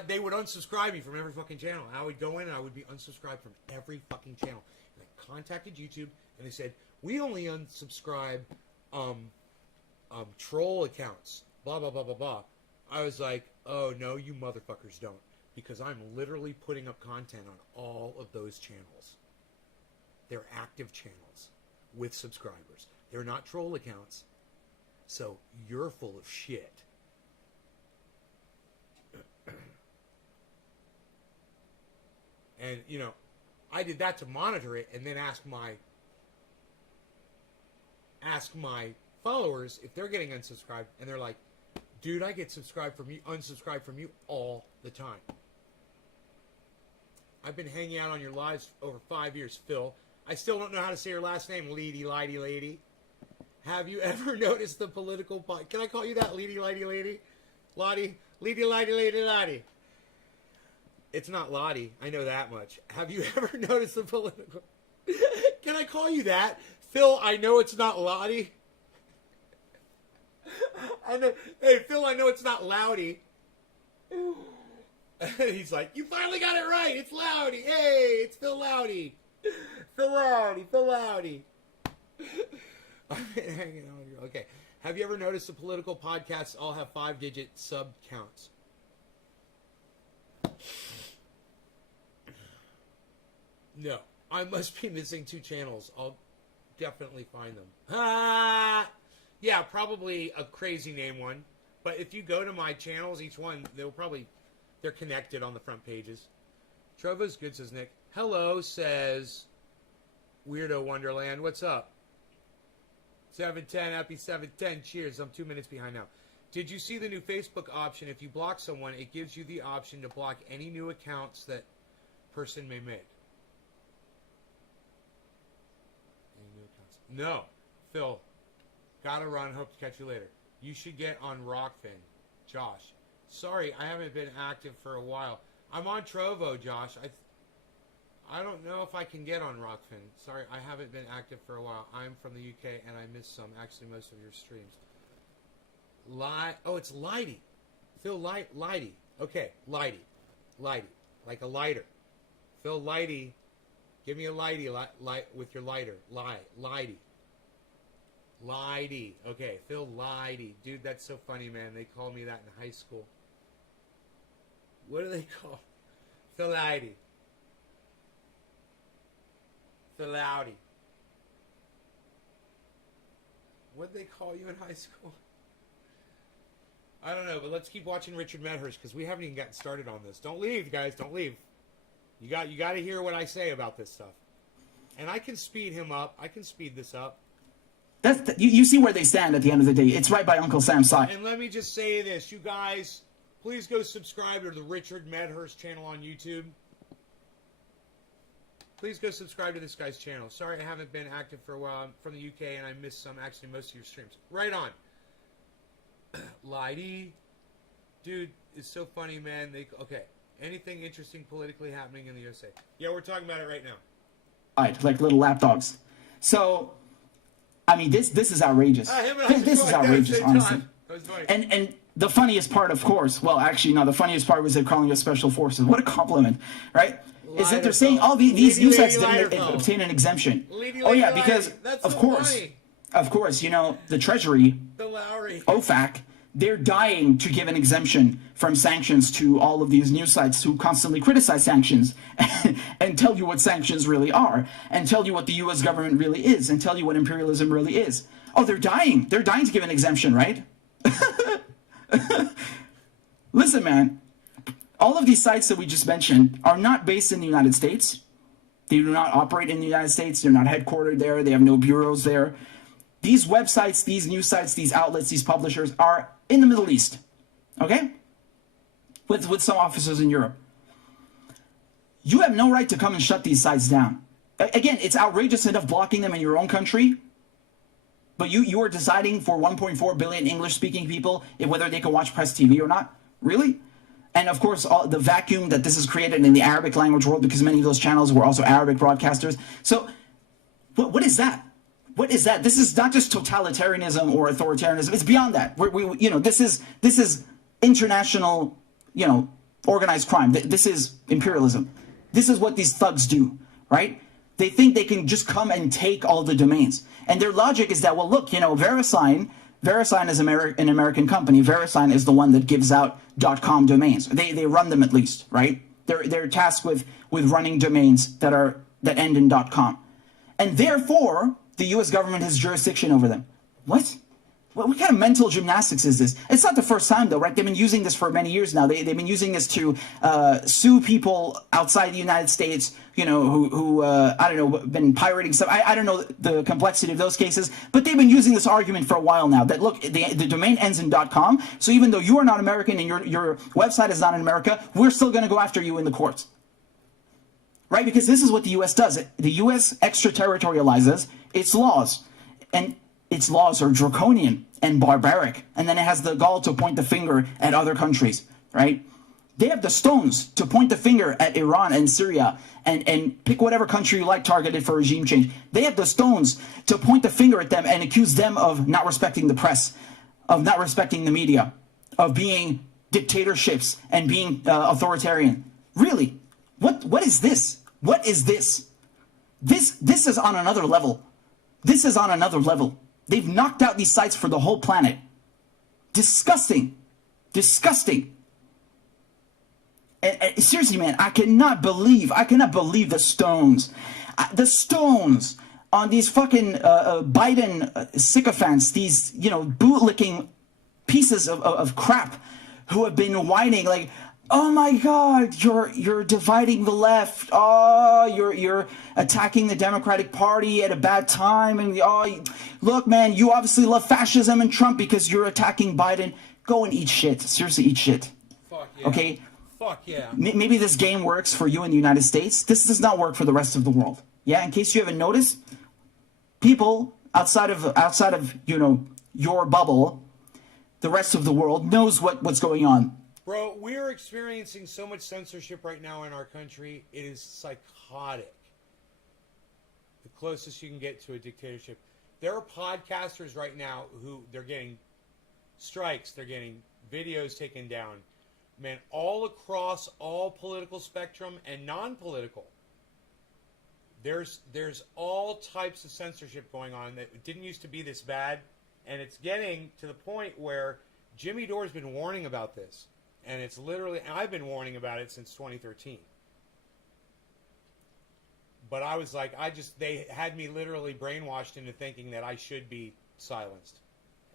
they would unsubscribe me from every fucking channel. And I would go in and I would be unsubscribed from every fucking channel. And I contacted YouTube and they said, we only unsubscribe troll accounts. Blah, blah, blah, blah, blah. I was like, oh, no, you motherfuckers don't. Because I'm literally putting up content on all of those channels. They're active channels with subscribers. They're not troll accounts. So you're full of shit. And, you know, I did that to monitor it and then ask my followers if they're getting unsubscribed. And they're like, dude, I get unsubscribed from you all the time. I've been hanging out on your lives over 5 years, Phil. I still don't know how to say your last name, Lady. Have you ever noticed the political... Can I call you that, Lady? Lottie? Lady. It's not Lottie. I know that much. Have you ever noticed the political... Can I call you that? Phil, I know it's not Lottie. Hey, Phil, I know it's not Loudy. He's like, you finally got it right. It's Loudy. Hey, it's Phil Loudy. Phil Loudy. I've been hanging out with you. Okay. Have you ever noticed the political podcasts all have 5-digit sub counts? No. I must be missing 2 channels. I'll definitely find them. Yeah, probably a crazy name one. But if you go to my channels, each one, they're connected on the front pages. Trovo's good, says Nick. Hello, says Weirdo Wonderland. What's up? 710, happy 710. Cheers. I'm 2 minutes behind now. Did you see the new Facebook option? If you block someone, it gives you the option to block any new accounts that person may make. Any new accounts? No. Phil, gotta run. Hope to catch you later. You should get on Rockfin. Josh. Sorry, I haven't been active for a while. I'm on Trovo, Josh. I don't know if I can get on Rockfin. Sorry, I haven't been active for a while. I'm from the UK and I missed actually most of your streams. Oh, it's Lighty. Phil Lighty. Okay, Lighty. Like a lighter. Phil Lighty. Give me a Lighty with your lighter. Lighty. Okay, Phil Lighty. Dude, that's so funny, man. They called me that in high school. What do they call? Phil Lighty. Phil Loudy. What did they call you in high school? I don't know, but let's keep watching Richard Medhurst because we haven't even gotten started on this. Don't leave, guys. Don't leave. You got to hear what I say about this stuff. And I can speed him up. I can speed this up. You see where they stand at the end of the day. It's right by Uncle Sam's side. And let me just say this, you guys, please go subscribe to the Richard Medhurst channel on YouTube. Please go subscribe to this guy's channel. Sorry I haven't been active for a while. I'm from the UK and I missed actually most of your streams. Right on. Lighty. Dude, it's so funny, man. Okay. Anything interesting politically happening in the USA? Yeah, we're talking about it right now. Like little lapdogs. So, I mean, this is outrageous. This is outrageous, honestly. And the funniest part, of course, well, actually, no, the funniest part was they're calling us special forces. What a compliment, right? Is that they're saying all these news sites didn't obtain an exemption. Oh yeah, because of course, you know, the Treasury, the Lowry, OFAC, they're dying to give an exemption from sanctions to all of these news sites who constantly criticize sanctions and tell you what sanctions really are, and tell you what the U.S. government really is, and tell you what imperialism really is. Oh, they're dying. They're dying to give an exemption, right? Listen, man. All of these sites that we just mentioned are not based in the United States. They do not operate in the United States. They're not headquartered there. They have no bureaus there. These websites, these news sites, these outlets, these publishers are in the Middle East, okay? With some offices in Europe. You have no right to come and shut these sites down. Again, it's outrageous enough blocking them in your own country, but you are deciding for 1.4 billion English-speaking people whether they can watch press TV or not? Really? And of course, the vacuum that this has created in the Arabic language world, because many of those channels were also Arabic broadcasters. So, what is that? What is that? This is not just totalitarianism or authoritarianism. It's beyond that. This is international, organized crime. This is imperialism. This is what these thugs do, right? They think they can just come and take all the domains. And their logic is that, well, look, VeriSign is an American company. VeriSign is the one that gives out .com domains. They run them at least, right? They're tasked with running domains that end in .com. And therefore, the U.S. government has jurisdiction over them. What? What kind of mental gymnastics is this? It's not the first time, though, right? They've been using this for many years now. They've been using this to sue people outside the United States, who I don't know, been pirating stuff. I don't know the complexity of those cases, but they've been using this argument for a while now that, look, the domain ends in .com, so even though you are not American and your website is not in America, we're still going to go after you in the courts. Right? Because this is what the U.S. does. The U.S. extraterritorializes its laws, and its laws are draconian and barbaric, and then it has the gall to point the finger at other countries, right? They have the stones to point the finger at Iran and Syria and pick whatever country you like targeted for regime change. They have the stones to point the finger at them and accuse them of not respecting the press, of not respecting the media, of being dictatorships and being authoritarian. Really? What is this? What is this? This is on another level. This is on another level. They've knocked out these sites for the whole planet. Disgusting. Disgusting. And seriously, man, I cannot believe the stones. The stones on these fucking Biden sycophants, these, bootlicking pieces of crap who have been whining like, oh my God, you're dividing the left. Oh, you're attacking the Democratic Party at a bad time. And look, man, you obviously love fascism and Trump because you're attacking Biden. Go and eat shit. Seriously, eat shit. Fuck yeah. Okay. Fuck yeah. Maybe this game works for you in the United States. This does not work for the rest of the world. Yeah. In case you haven't noticed, people outside of your bubble, the rest of the world knows what's going on. Bro, we're experiencing so much censorship right now in our country. It is psychotic. The closest you can get to a dictatorship. There are podcasters right now who they're getting strikes. They're getting videos taken down. Man, all across all political spectrum and non-political. There's all types of censorship going on that didn't used to be this bad. And it's getting to the point where Jimmy Dore's been warning about this. And it's literally, and I've been warning about it since 2013. But I was like, they had me literally brainwashed into thinking that I should be silenced.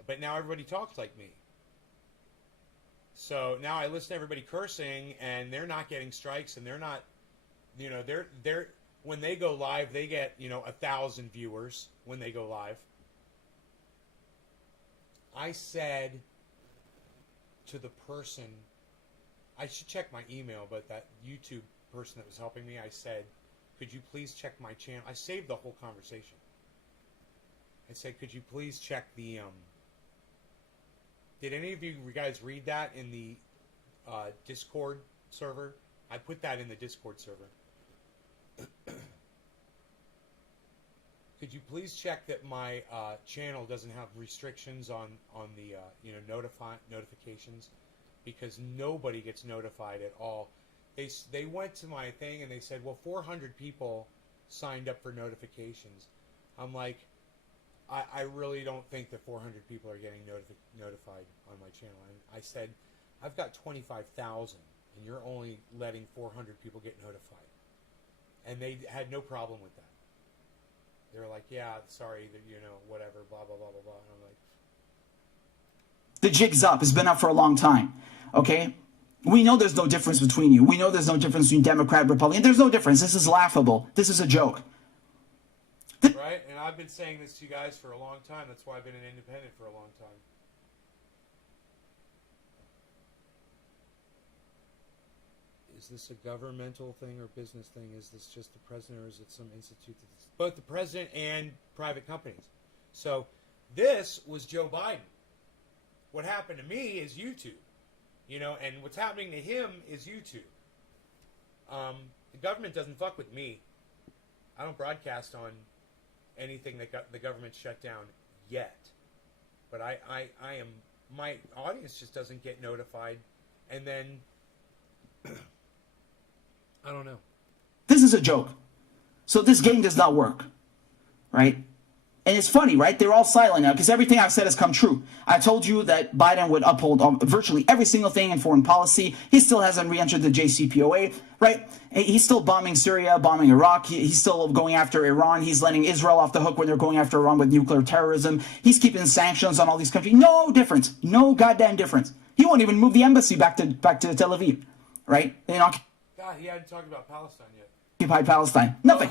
But now everybody talks like me. So now I listen to everybody cursing, and they're not getting strikes, and they're not, when they go live, they get, 1,000 viewers when they go live. I said to the person, I should check my email, but that YouTube person that was helping me, I said, could you please check my channel? I saved the whole conversation. I said, could you please check the, did any of you guys read that in the Discord server? I put that in the Discord server. Could you please check that my channel doesn't have restrictions on the notifications, because nobody gets notified at all. They went to my thing and they said, well, 400 people signed up for notifications. I'm like, I really don't think that 400 people are getting notified on my channel. And I said, I've got 25,000 and you're only letting 400 people get notified. And they had no problem with that. They were like, yeah, sorry, that whatever, blah, blah, blah, blah, blah. And I'm like, the jig's up. It's been up for a long time. Okay? We know there's no difference between you. We know there's no difference between Democrat, Republican. There's no difference. This is laughable. This is a joke. right? And I've been saying this to you guys for a long time. That's why I've been an independent for a long time. Is this a governmental thing or business thing? Is this just the president, or is it some institute that's both the president and private companies? So this was Joe Biden. What happened to me is YouTube, and what's happening to him is YouTube. The government doesn't fuck with me. I don't broadcast on anything that got the government shut down yet. But I am, my audience just doesn't get notified, and then I don't know. This is a joke. So this game does not work, right? And it's funny, right? They're all silent now because everything I've said has come true. I told you that Biden would uphold virtually every single thing in foreign policy. He still hasn't re-entered the JCPOA, right? He's still bombing Syria, bombing Iraq. He's still going after Iran. He's letting Israel off the hook when they're going after Iran with nuclear terrorism. He's keeping sanctions on all these countries. No difference. No goddamn difference. He won't even move the embassy back to Tel Aviv, right? God, he hadn't talked about Palestine yet. Occupied Palestine. Nothing.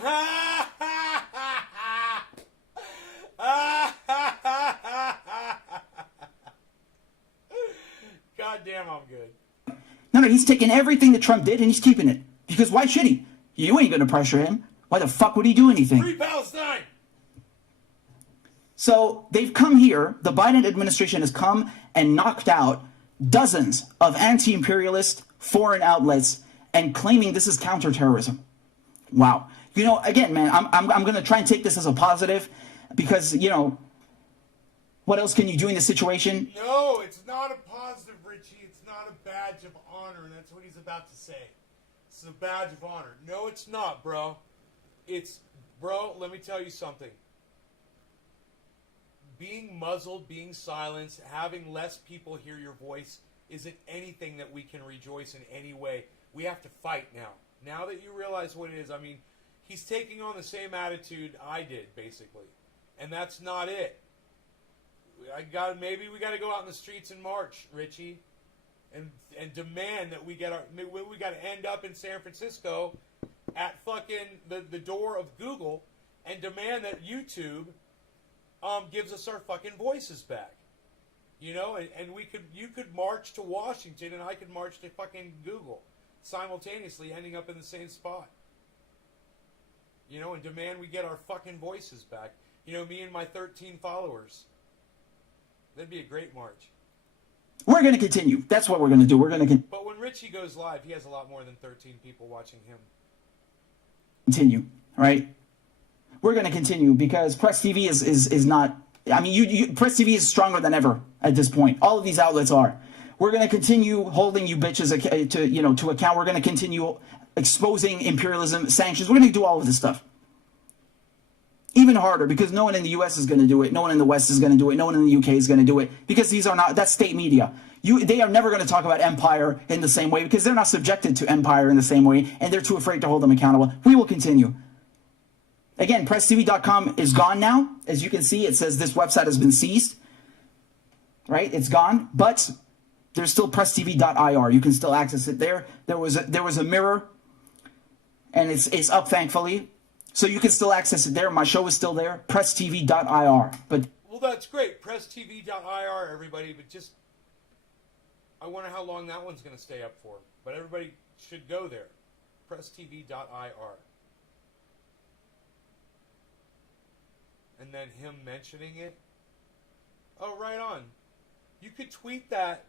God damn, I'm good. No, he's taking everything that Trump did and he's keeping it. Because why should he? You ain't going to pressure him. Why the fuck would he do anything? Free Palestine! So they've come here, the Biden administration has come and knocked out dozens of anti-imperialist foreign outlets and claiming this is counterterrorism. Wow. Again, man, I'm going to try and take this as a positive because, what else can you do in this situation? No, it's not a positive, Richie. It's not a badge of honor, and that's what he's about to say. It's a badge of honor. No, it's not, bro. Bro, let me tell you something. Being muzzled, being silenced, having less people hear your voice isn't anything that we can rejoice in any way. We have to fight now. Now that you realize what it is, he's taking on the same attitude I did, basically. And that's not it. Maybe we got to go out in the streets in March, Richie, and demand that we got to end up in San Francisco at fucking the door of Google and demand that YouTube gives us our fucking voices back. And you could march to Washington and I could march to fucking Google simultaneously, ending up in the same spot. And demand we get our fucking voices back. Me and my 13 followers. That'd be a great march. We're going to continue. That's what we're going to do. We're going to But when Richie goes live, he has a lot more than 13 people watching him. Continue, right? We're going to continue because Press TV is not... Press TV is stronger than ever at this point. All of these outlets are. We're going to continue holding you bitches to account. We're going to continue exposing imperialism, sanctions. We're going to do all of this stuff. Even harder because no one in the US is going to do it. No one in the West is going to do it. No one in the UK is going to do it because that's state media. They are never going to talk about empire in the same way because they're not subjected to empire in the same way and they're too afraid to hold them accountable. We will continue. Again, presstv.com is gone now. As you can see, it says this website has been seized. Right? It's gone, but there's still presstv.ir. You can still access it there. There was a mirror and it's up, thankfully. So you can still access it there. My show is still there. PressTV.ir. But Well, that's great. PressTV.ir, everybody. But just, I wonder how long that one's going to stay up for. But everybody should go there. PressTV.ir. And then him mentioning it. Oh, right on. You could tweet that.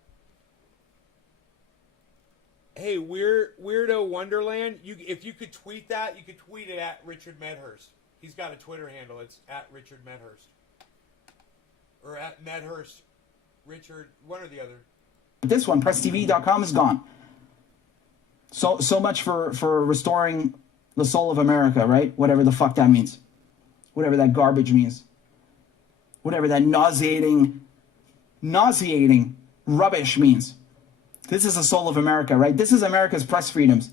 Hey, Weirdo Wonderland. If you could tweet that, you could tweet it at Richard Medhurst. He's got a Twitter handle. It's at Richard Medhurst. Or at Medhurst Richard, one or the other. this one, PressTV.com, is gone. So much for restoring the soul of America, right? Whatever the fuck that means. Whatever that garbage means. Whatever that nauseating rubbish means. This is the soul of America, right? This is America's press freedoms.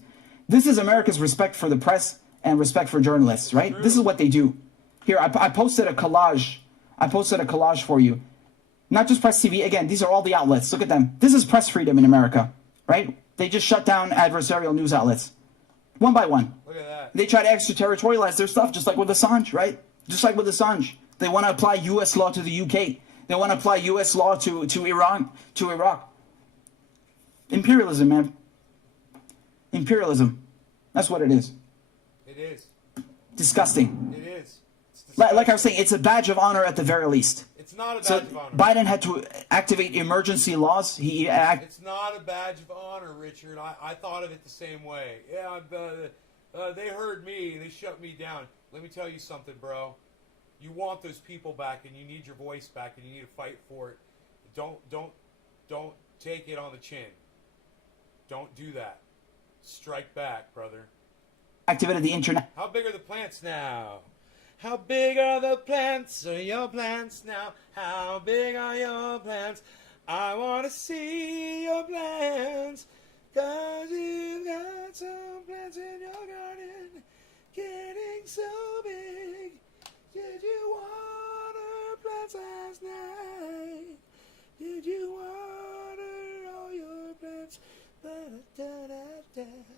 This is America's respect for the press and respect for journalists, right? This is what they do. Here, I posted a collage. I posted a collage for you. Not just Press TV. Again, these are all the outlets. Look at them. This is press freedom in America, right? They just shut down adversarial news outlets. One by one. Look at that. They try to extraterritorialize their stuff, just like with Assange, right? Just like with Assange. They want to apply U.S. law to the UK. They want to apply U.S. law to Iran, to Iraq. Imperialism, man. Imperialism. That's what it is. It is. Disgusting. It is. Like I was saying, it's a badge of honor at the very least. It's not a badge So of honor. Biden had to activate emergency laws. It's not a badge of honor, Richard. I thought of it the same way. Yeah, they heard me. They shut me down. Let me tell you something, bro. You want those people back, and you need your voice back, and you need to fight for it. Don't take it on the chin. Don't do that. Strike back, brother. activated the internet. How big are the plants now? How big are the plants? Are your plants now? How big are your plants? I want to see your plants. 'Cause you got some plants in your garden getting so big. Did you water plants last night? Did you water all your plants? Da-da-da-da-da.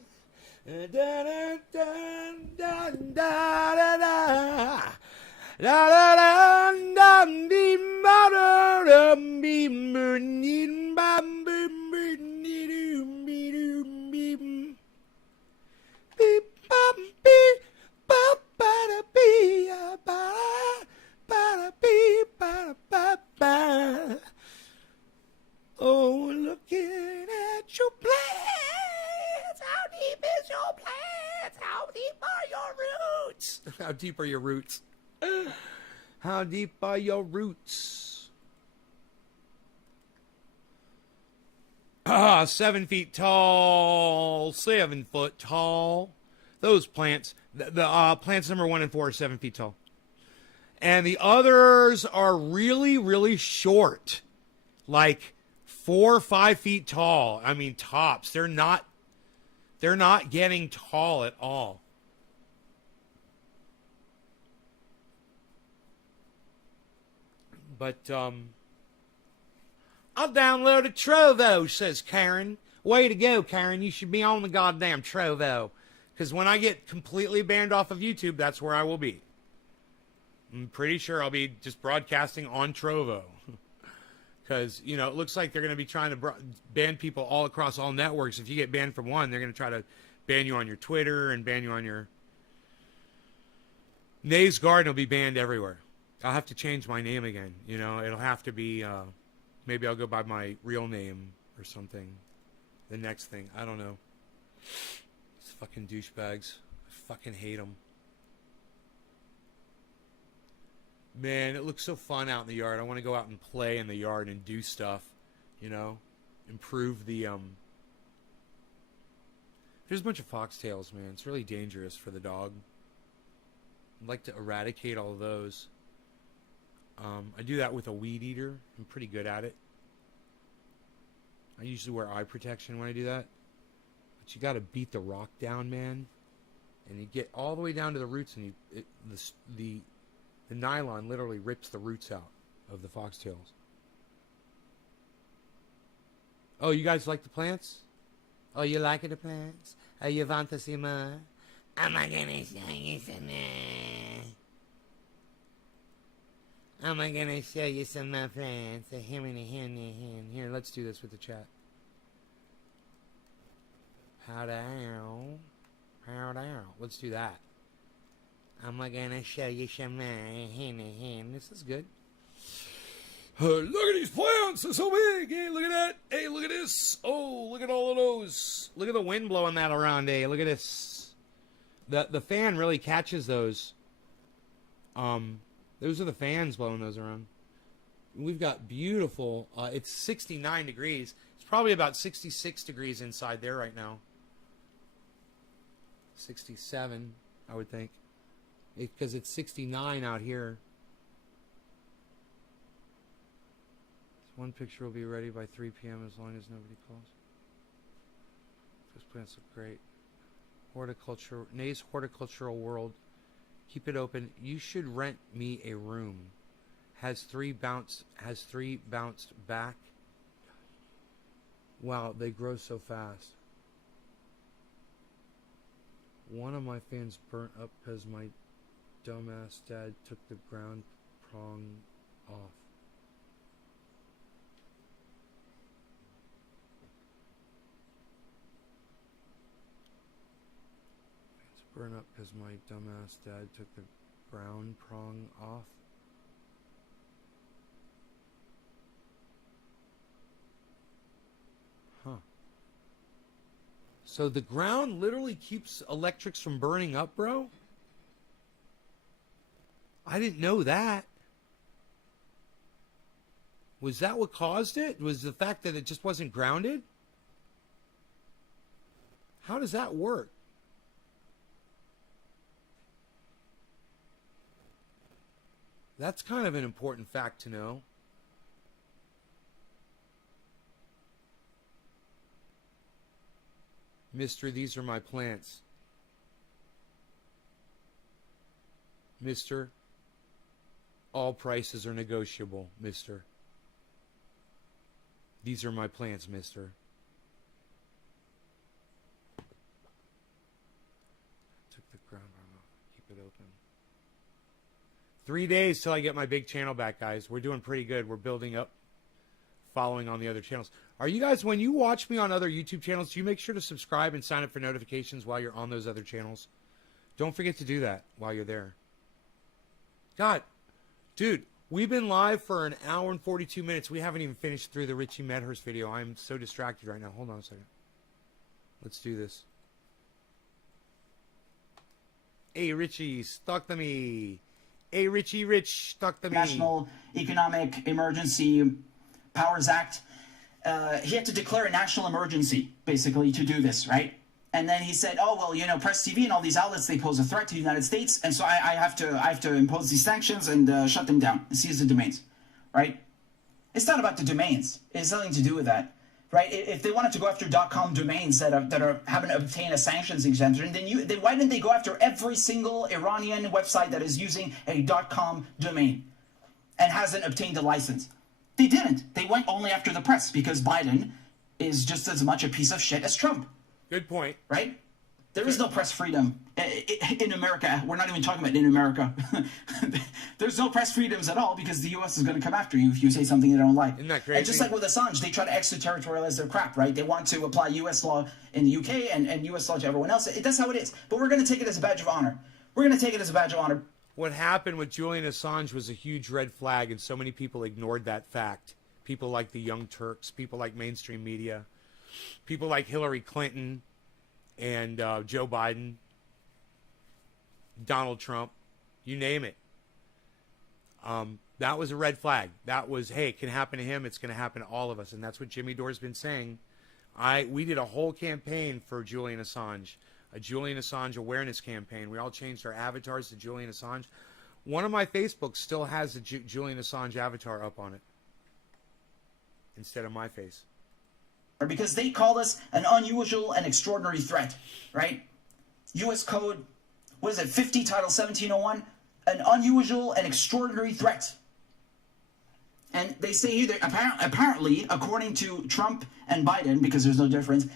Oh, looking at your plants. How deep is your plants? How deep are your roots? How deep are your roots? How deep are your roots? 7 feet tall, 7 foot tall. Those plants, the plants number 1 and 4 are 7 feet tall. And the others are really, really short. Like 4 or 5 feet tall. I mean, tops. They're not getting tall at all. But I'll download a Trovo, says Karen. Way to go, Karen. You should be on the goddamn Trovo. Because when I get completely banned off of YouTube, that's where I will be. I'm pretty sure I'll be just broadcasting on Trovo. Because, you know, it looks like they're going to be trying to ban people all across all networks. If you get banned from one, they're going to try to ban you on your Twitter and ban you on your... Nays Garden will be banned everywhere. I'll have to change my name again. You know, it'll have to be... maybe I'll go by my real name or something. The next thing. I don't know. These fucking douchebags. I fucking hate them. Man, it looks so fun out in the yard. I want to go out and play in the yard and do stuff, you know, improve the, There's a bunch of foxtails, man. It's really dangerous for the dog. I'd like to eradicate all of those. I do that with a weed eater. I'm pretty good at it. I usually wear eye protection when I do that. But you got to beat the rock down, man. And you get all the way down to the roots, and the nylon literally rips the roots out of the foxtails. Oh, you guys like the plants? Oh, you like the plants? Oh, you want to see more? I'm gonna show you some. I'm gonna show you some plants. Here, let's do this with the chat. How down. Let's do that. I'm gonna show you some. This is good. Look at these plants. They're so big. Hey, look at that. Hey, look at this. Oh, look at all of those. Look at the wind blowing that around. Hey, look at this. The fan really catches those. Those are the fans blowing those around. We've got beautiful. It's 69 degrees. It's probably about 66 degrees inside there right now. 67, I would think. Because it's 69 out here. One picture will be ready by 3 p.m. as long as nobody calls. Those plants look great. Horticulture, Nay's Horticultural World. Keep it open. You should rent me a room. Has three bounced back. Wow, they grow so fast. One of my fans burnt up because my dumbass dad took the ground prong off. Fans burnt up because my dumbass dad took the ground prong off. Huh. So the ground literally keeps electrics from burning up, bro? I didn't know that. Was that what caused it? Was the fact that it just wasn't grounded? How does that work? That's kind of an important fact to know. Mister, these are my plants. Mister, all prices are negotiable, mister. These are my plants, mister. Took the ground off. Keep it open. 3 days till I get my big channel back, guys. We're doing pretty good. We're building up, following on the other channels. Are you guys, when you watch me on other YouTube channels, do you make sure to subscribe and sign up for notifications while you're on those other channels? Don't forget to do that while you're there. God, dude, we've been live for an hour and 42 minutes. We haven't even finished through the Richie Medhurst video. I'm so distracted right now. Hold on a second. Let's do this. Hey, Richie, talk to me. Hey, Richie Rich, talk to me. National Economic Emergency Powers Act. He had to declare a national emergency, basically, to do this, right? And then he said, oh, well, you know, Press TV and all these outlets, they pose a threat to the United States, and so I have to impose these sanctions and shut them down and seize the domains, right? It's not about the domains. It's nothing to do with that, right? If they wanted to go after .com domains that haven't obtained a sanctions exemption, then why didn't they go after every single Iranian website that is using a .com domain and hasn't obtained a license? They didn't. They went only after the press because Biden is just as much a piece of shit as Trump. Good point. Right? There is no press freedom in America. We're not even talking about in America. There's no press freedoms at all because the U.S. is going to come after you if you say something they don't like. Isn't that crazy? And just like with Assange, they try to extraterritorialize their crap, right? They want to apply U.S. law in the U.K. and U.S. law to everyone else. That's how it is. But we're going to take it as a badge of honor. We're going to take it as a badge of honor. What happened with Julian Assange was a huge red flag, and so many people ignored that fact. People like the Young Turks, people like mainstream media, people like Hillary Clinton and Joe Biden, Donald Trump, you name it. That was a red flag. That was, hey, it can happen to him. It's going to happen to all of us. And that's what Jimmy Dore's been saying. We did a whole campaign for Julian Assange, a Julian Assange awareness campaign. We all changed our avatars to Julian Assange. One of my Facebooks still has the Julian Assange avatar up on it instead of my face. Because they called us an unusual and extraordinary threat, right? U.S. Code, what is it, 50, Title 1701? An unusual and extraordinary threat. And they say here that apparently, according to Trump and Biden, because there's no difference,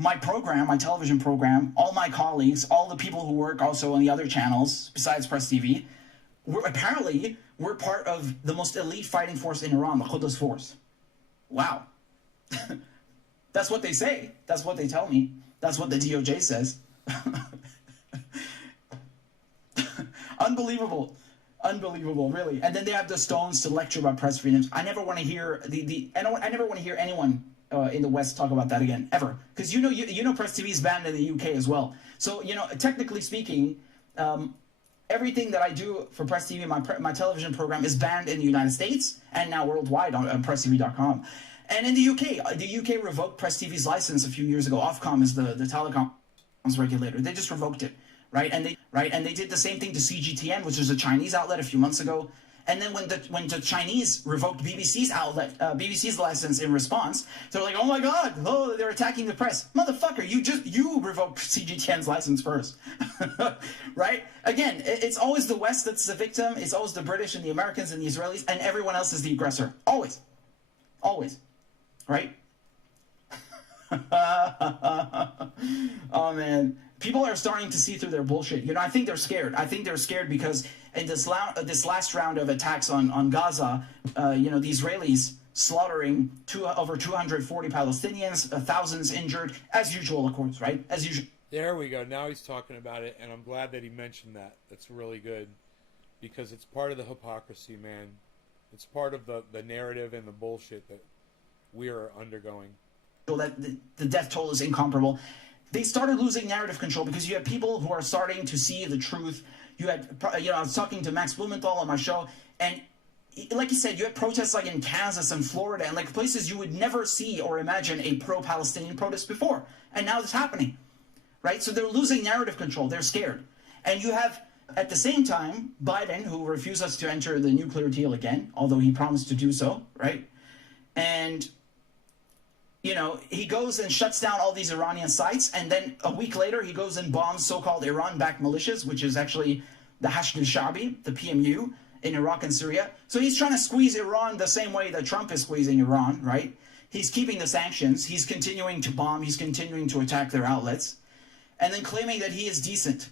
my program, my television program, all my colleagues, all the people who work also on the other channels besides Press TV, we're part of the most elite fighting force in Iran, the Quds Force. Wow. That's what they say. That's what they tell me. That's what the DOJ says. Unbelievable. Unbelievable, really. And then they have the stones to lecture about press freedoms. I never want to hear I never want to hear anyone in the West talk about that again, ever. Because you know Press TV is banned in the UK as well. So, technically speaking, everything that I do for Press TV, my television program, is banned in the United States and now worldwide on PressTV.com. And in the UK revoked Press TV's license a few years ago. Ofcom is the telecoms regulator. They just revoked it, right? And they did the same thing to CGTN, which is a Chinese outlet, a few months ago. And then when the Chinese revoked BBC's license in response, they're like, oh my God, they're attacking the press. Motherfucker, you revoked CGTN's license first, right? Again, it's always the West that's the victim. It's always the British and the Americans and the Israelis, and everyone else is the aggressor. Always, right? Oh man, people are starting to see through their bullshit. I think they're scared. I think they're scared because in this last round of attacks on Gaza, the Israelis slaughtering over 240 Palestinians, thousands injured, as usual, of course, right? As usual. There we go. Now he's talking about it, and I'm glad that he mentioned that. That's really good, because it's part of the hypocrisy, man. It's part of the narrative and the bullshit that we are undergoing. That the death toll is incomparable. They started losing narrative control because you have people who are starting to see the truth. I was talking to Max Blumenthal on my show, and like you said, you had protests like in Kansas and Florida and like places you would never see or imagine a pro-Palestinian protest before, and now it's happening, right? So they're losing narrative control. They're scared, and you have at the same time Biden, who refuses to enter the nuclear deal again, although he promised to do so, right? And he goes and shuts down all these Iranian sites, and then a week later he goes and bombs so-called Iran-backed militias, which is actually the Hashd al-Sha'bi, the PMU, in Iraq and Syria. So he's trying to squeeze Iran the same way that Trump is squeezing Iran, right? He's keeping the sanctions, he's continuing to bomb, he's continuing to attack their outlets, and then claiming that he is decent.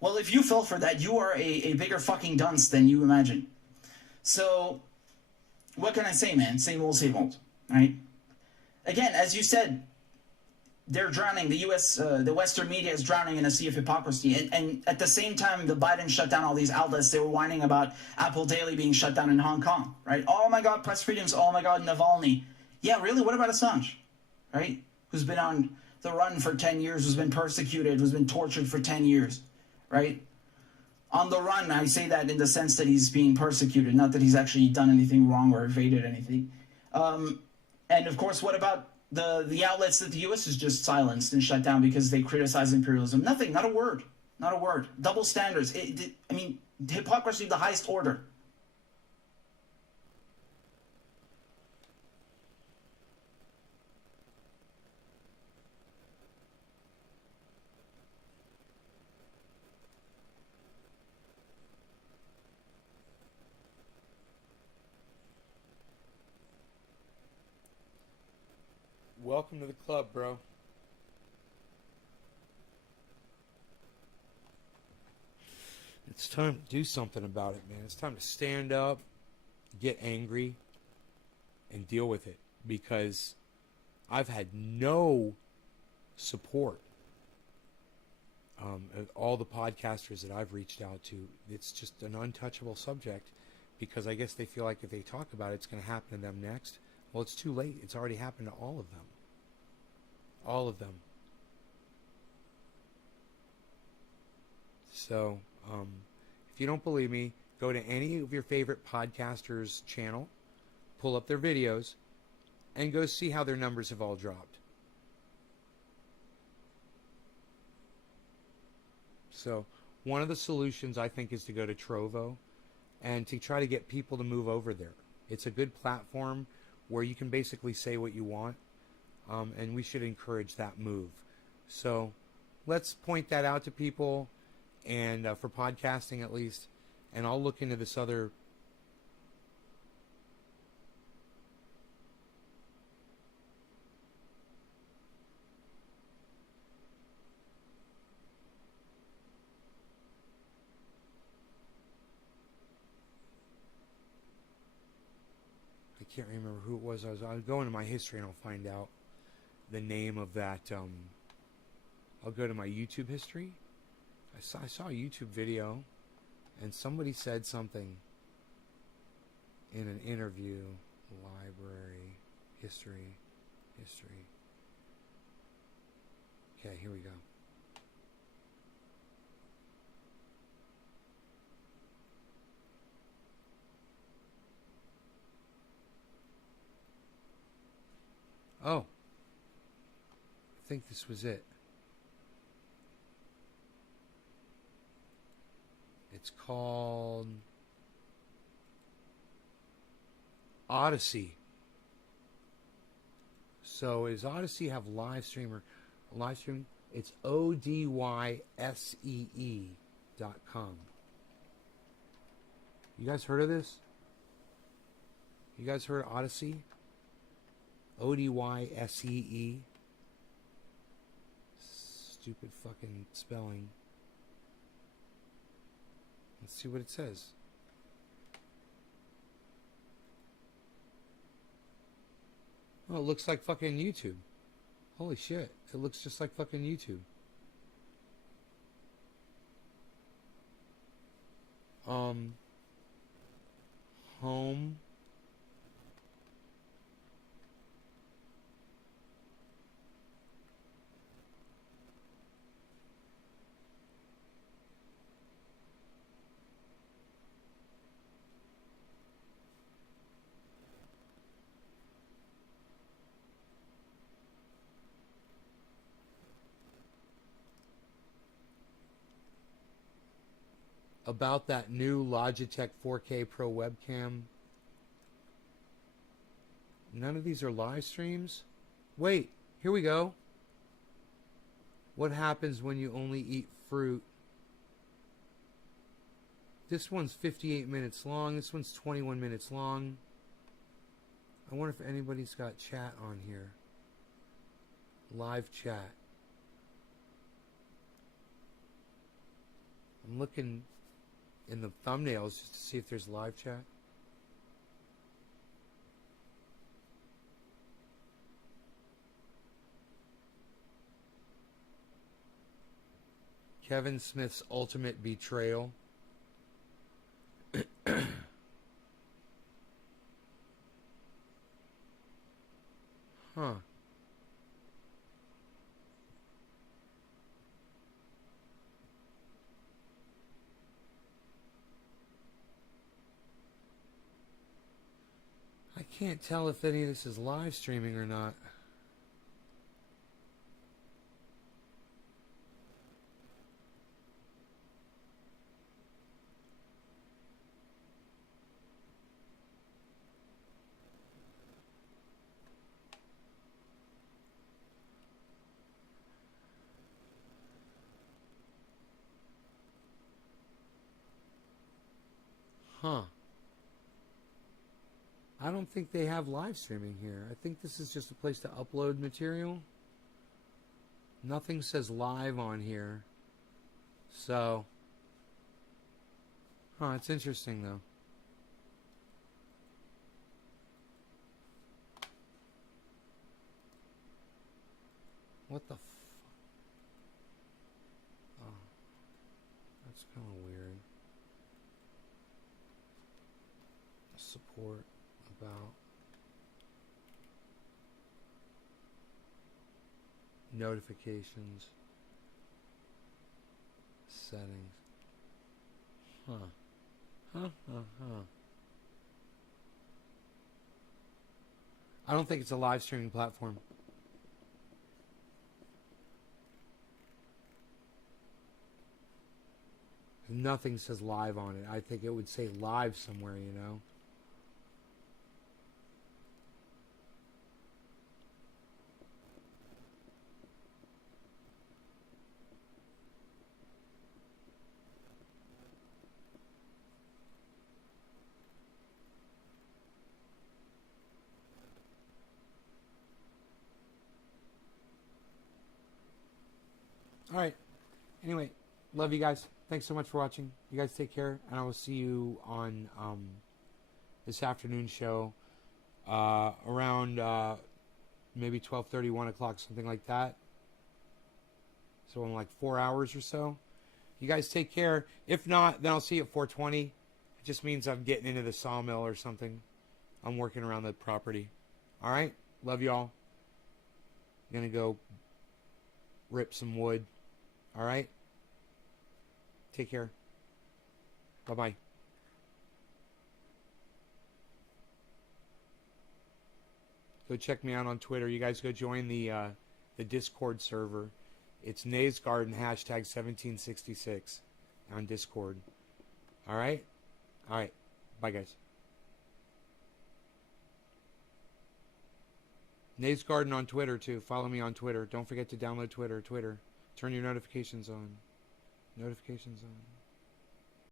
Well, if you fell for that, you are a bigger fucking dunce than you imagine. So, what can I say, man? Same old, right? Again, as you said, they're drowning. The Western media is drowning in a sea of hypocrisy. And at the same time, the Biden shut down all these outlets. They were whining about Apple Daily being shut down in Hong Kong, right? Oh my God, press freedoms. Oh my God, Navalny. Yeah, really? What about Assange, right? Who's been on the run for 10 years, who's been persecuted, who's been tortured for 10 years, right? On the run, I say that in the sense that he's being persecuted, not that he's actually done anything wrong or evaded anything. And of course, what about the outlets that the U.S. has just silenced and shut down because they criticize imperialism? Nothing, not a word, not a word. Double standards. Hypocrisy of the highest order. Welcome to the club, bro. It's time to do something about it, man. It's time to stand up, get angry, and deal with it. Because I've had no support. All the podcasters that I've reached out to, it's just an untouchable subject. Because I guess they feel like if they talk about it, it's going to happen to them next. Well, it's too late. It's already happened to all of them. All of them. So, if you don't believe me, go to any of your favorite podcasters' channel, pull up their videos, and go see how their numbers have all dropped. So, one of the solutions, I think, is to go to Trovo and to try to get people to move over there. It's a good platform where you can basically say what you want, and we should encourage that move. So let's point that out to people, and for podcasting at least, and I'll look into this other can't remember who it was. I'll go into my history and I'll find out the name of that. I'll go to my YouTube history. I saw a YouTube video, and somebody said something in an interview. Library history. Okay, here we go. Oh, I think this was it. It's called Odyssey. So does Odyssey have live streaming? It's ODYSEE.com. You guys heard of this? You guys heard of Odyssey? ODYSEE. Stupid fucking spelling. Let's see what it says. Oh, it looks like fucking YouTube. Holy shit. It looks just like fucking YouTube. Home. About that new Logitech 4K Pro webcam. None of these are live streams? Wait, here we go. What happens when you only eat fruit? This one's 58 minutes long. This one's 21 minutes long. I wonder if anybody's got chat on here. Live chat. I'm looking in the thumbnails just to see if there's live chat. Kevin Smith's ultimate betrayal. Huh. I can't tell if any of this is live streaming or not. Huh. I don't think they have live streaming here. I think this is just a place to upload material. Nothing says live on here. So, it's interesting though. What the oh, that's kind of weird. Support about notifications, settings. I don't think it's a live streaming platform. Nothing says live on it. I think it would say live somewhere, you know. All right. Anyway, love you guys. Thanks so much for watching. You guys take care, and I will see you on this afternoon show. around maybe 12:30, 1 o'clock, something like that. So in like 4 hours or so. You guys take care. If not, then I'll see you at 4:20. It just means I'm getting into the sawmill or something. I'm working around the property. All right? Love y'all. Gonna go rip some wood. All right? Take care. Bye-bye. Go check me out on Twitter. You guys go join the Discord server. It's Nays Garden hashtag 1766 on Discord. All right? All right. Bye, guys. Nays Garden on Twitter, too. Follow me on Twitter. Don't forget to download Twitter. Turn your notifications on. Notifications on.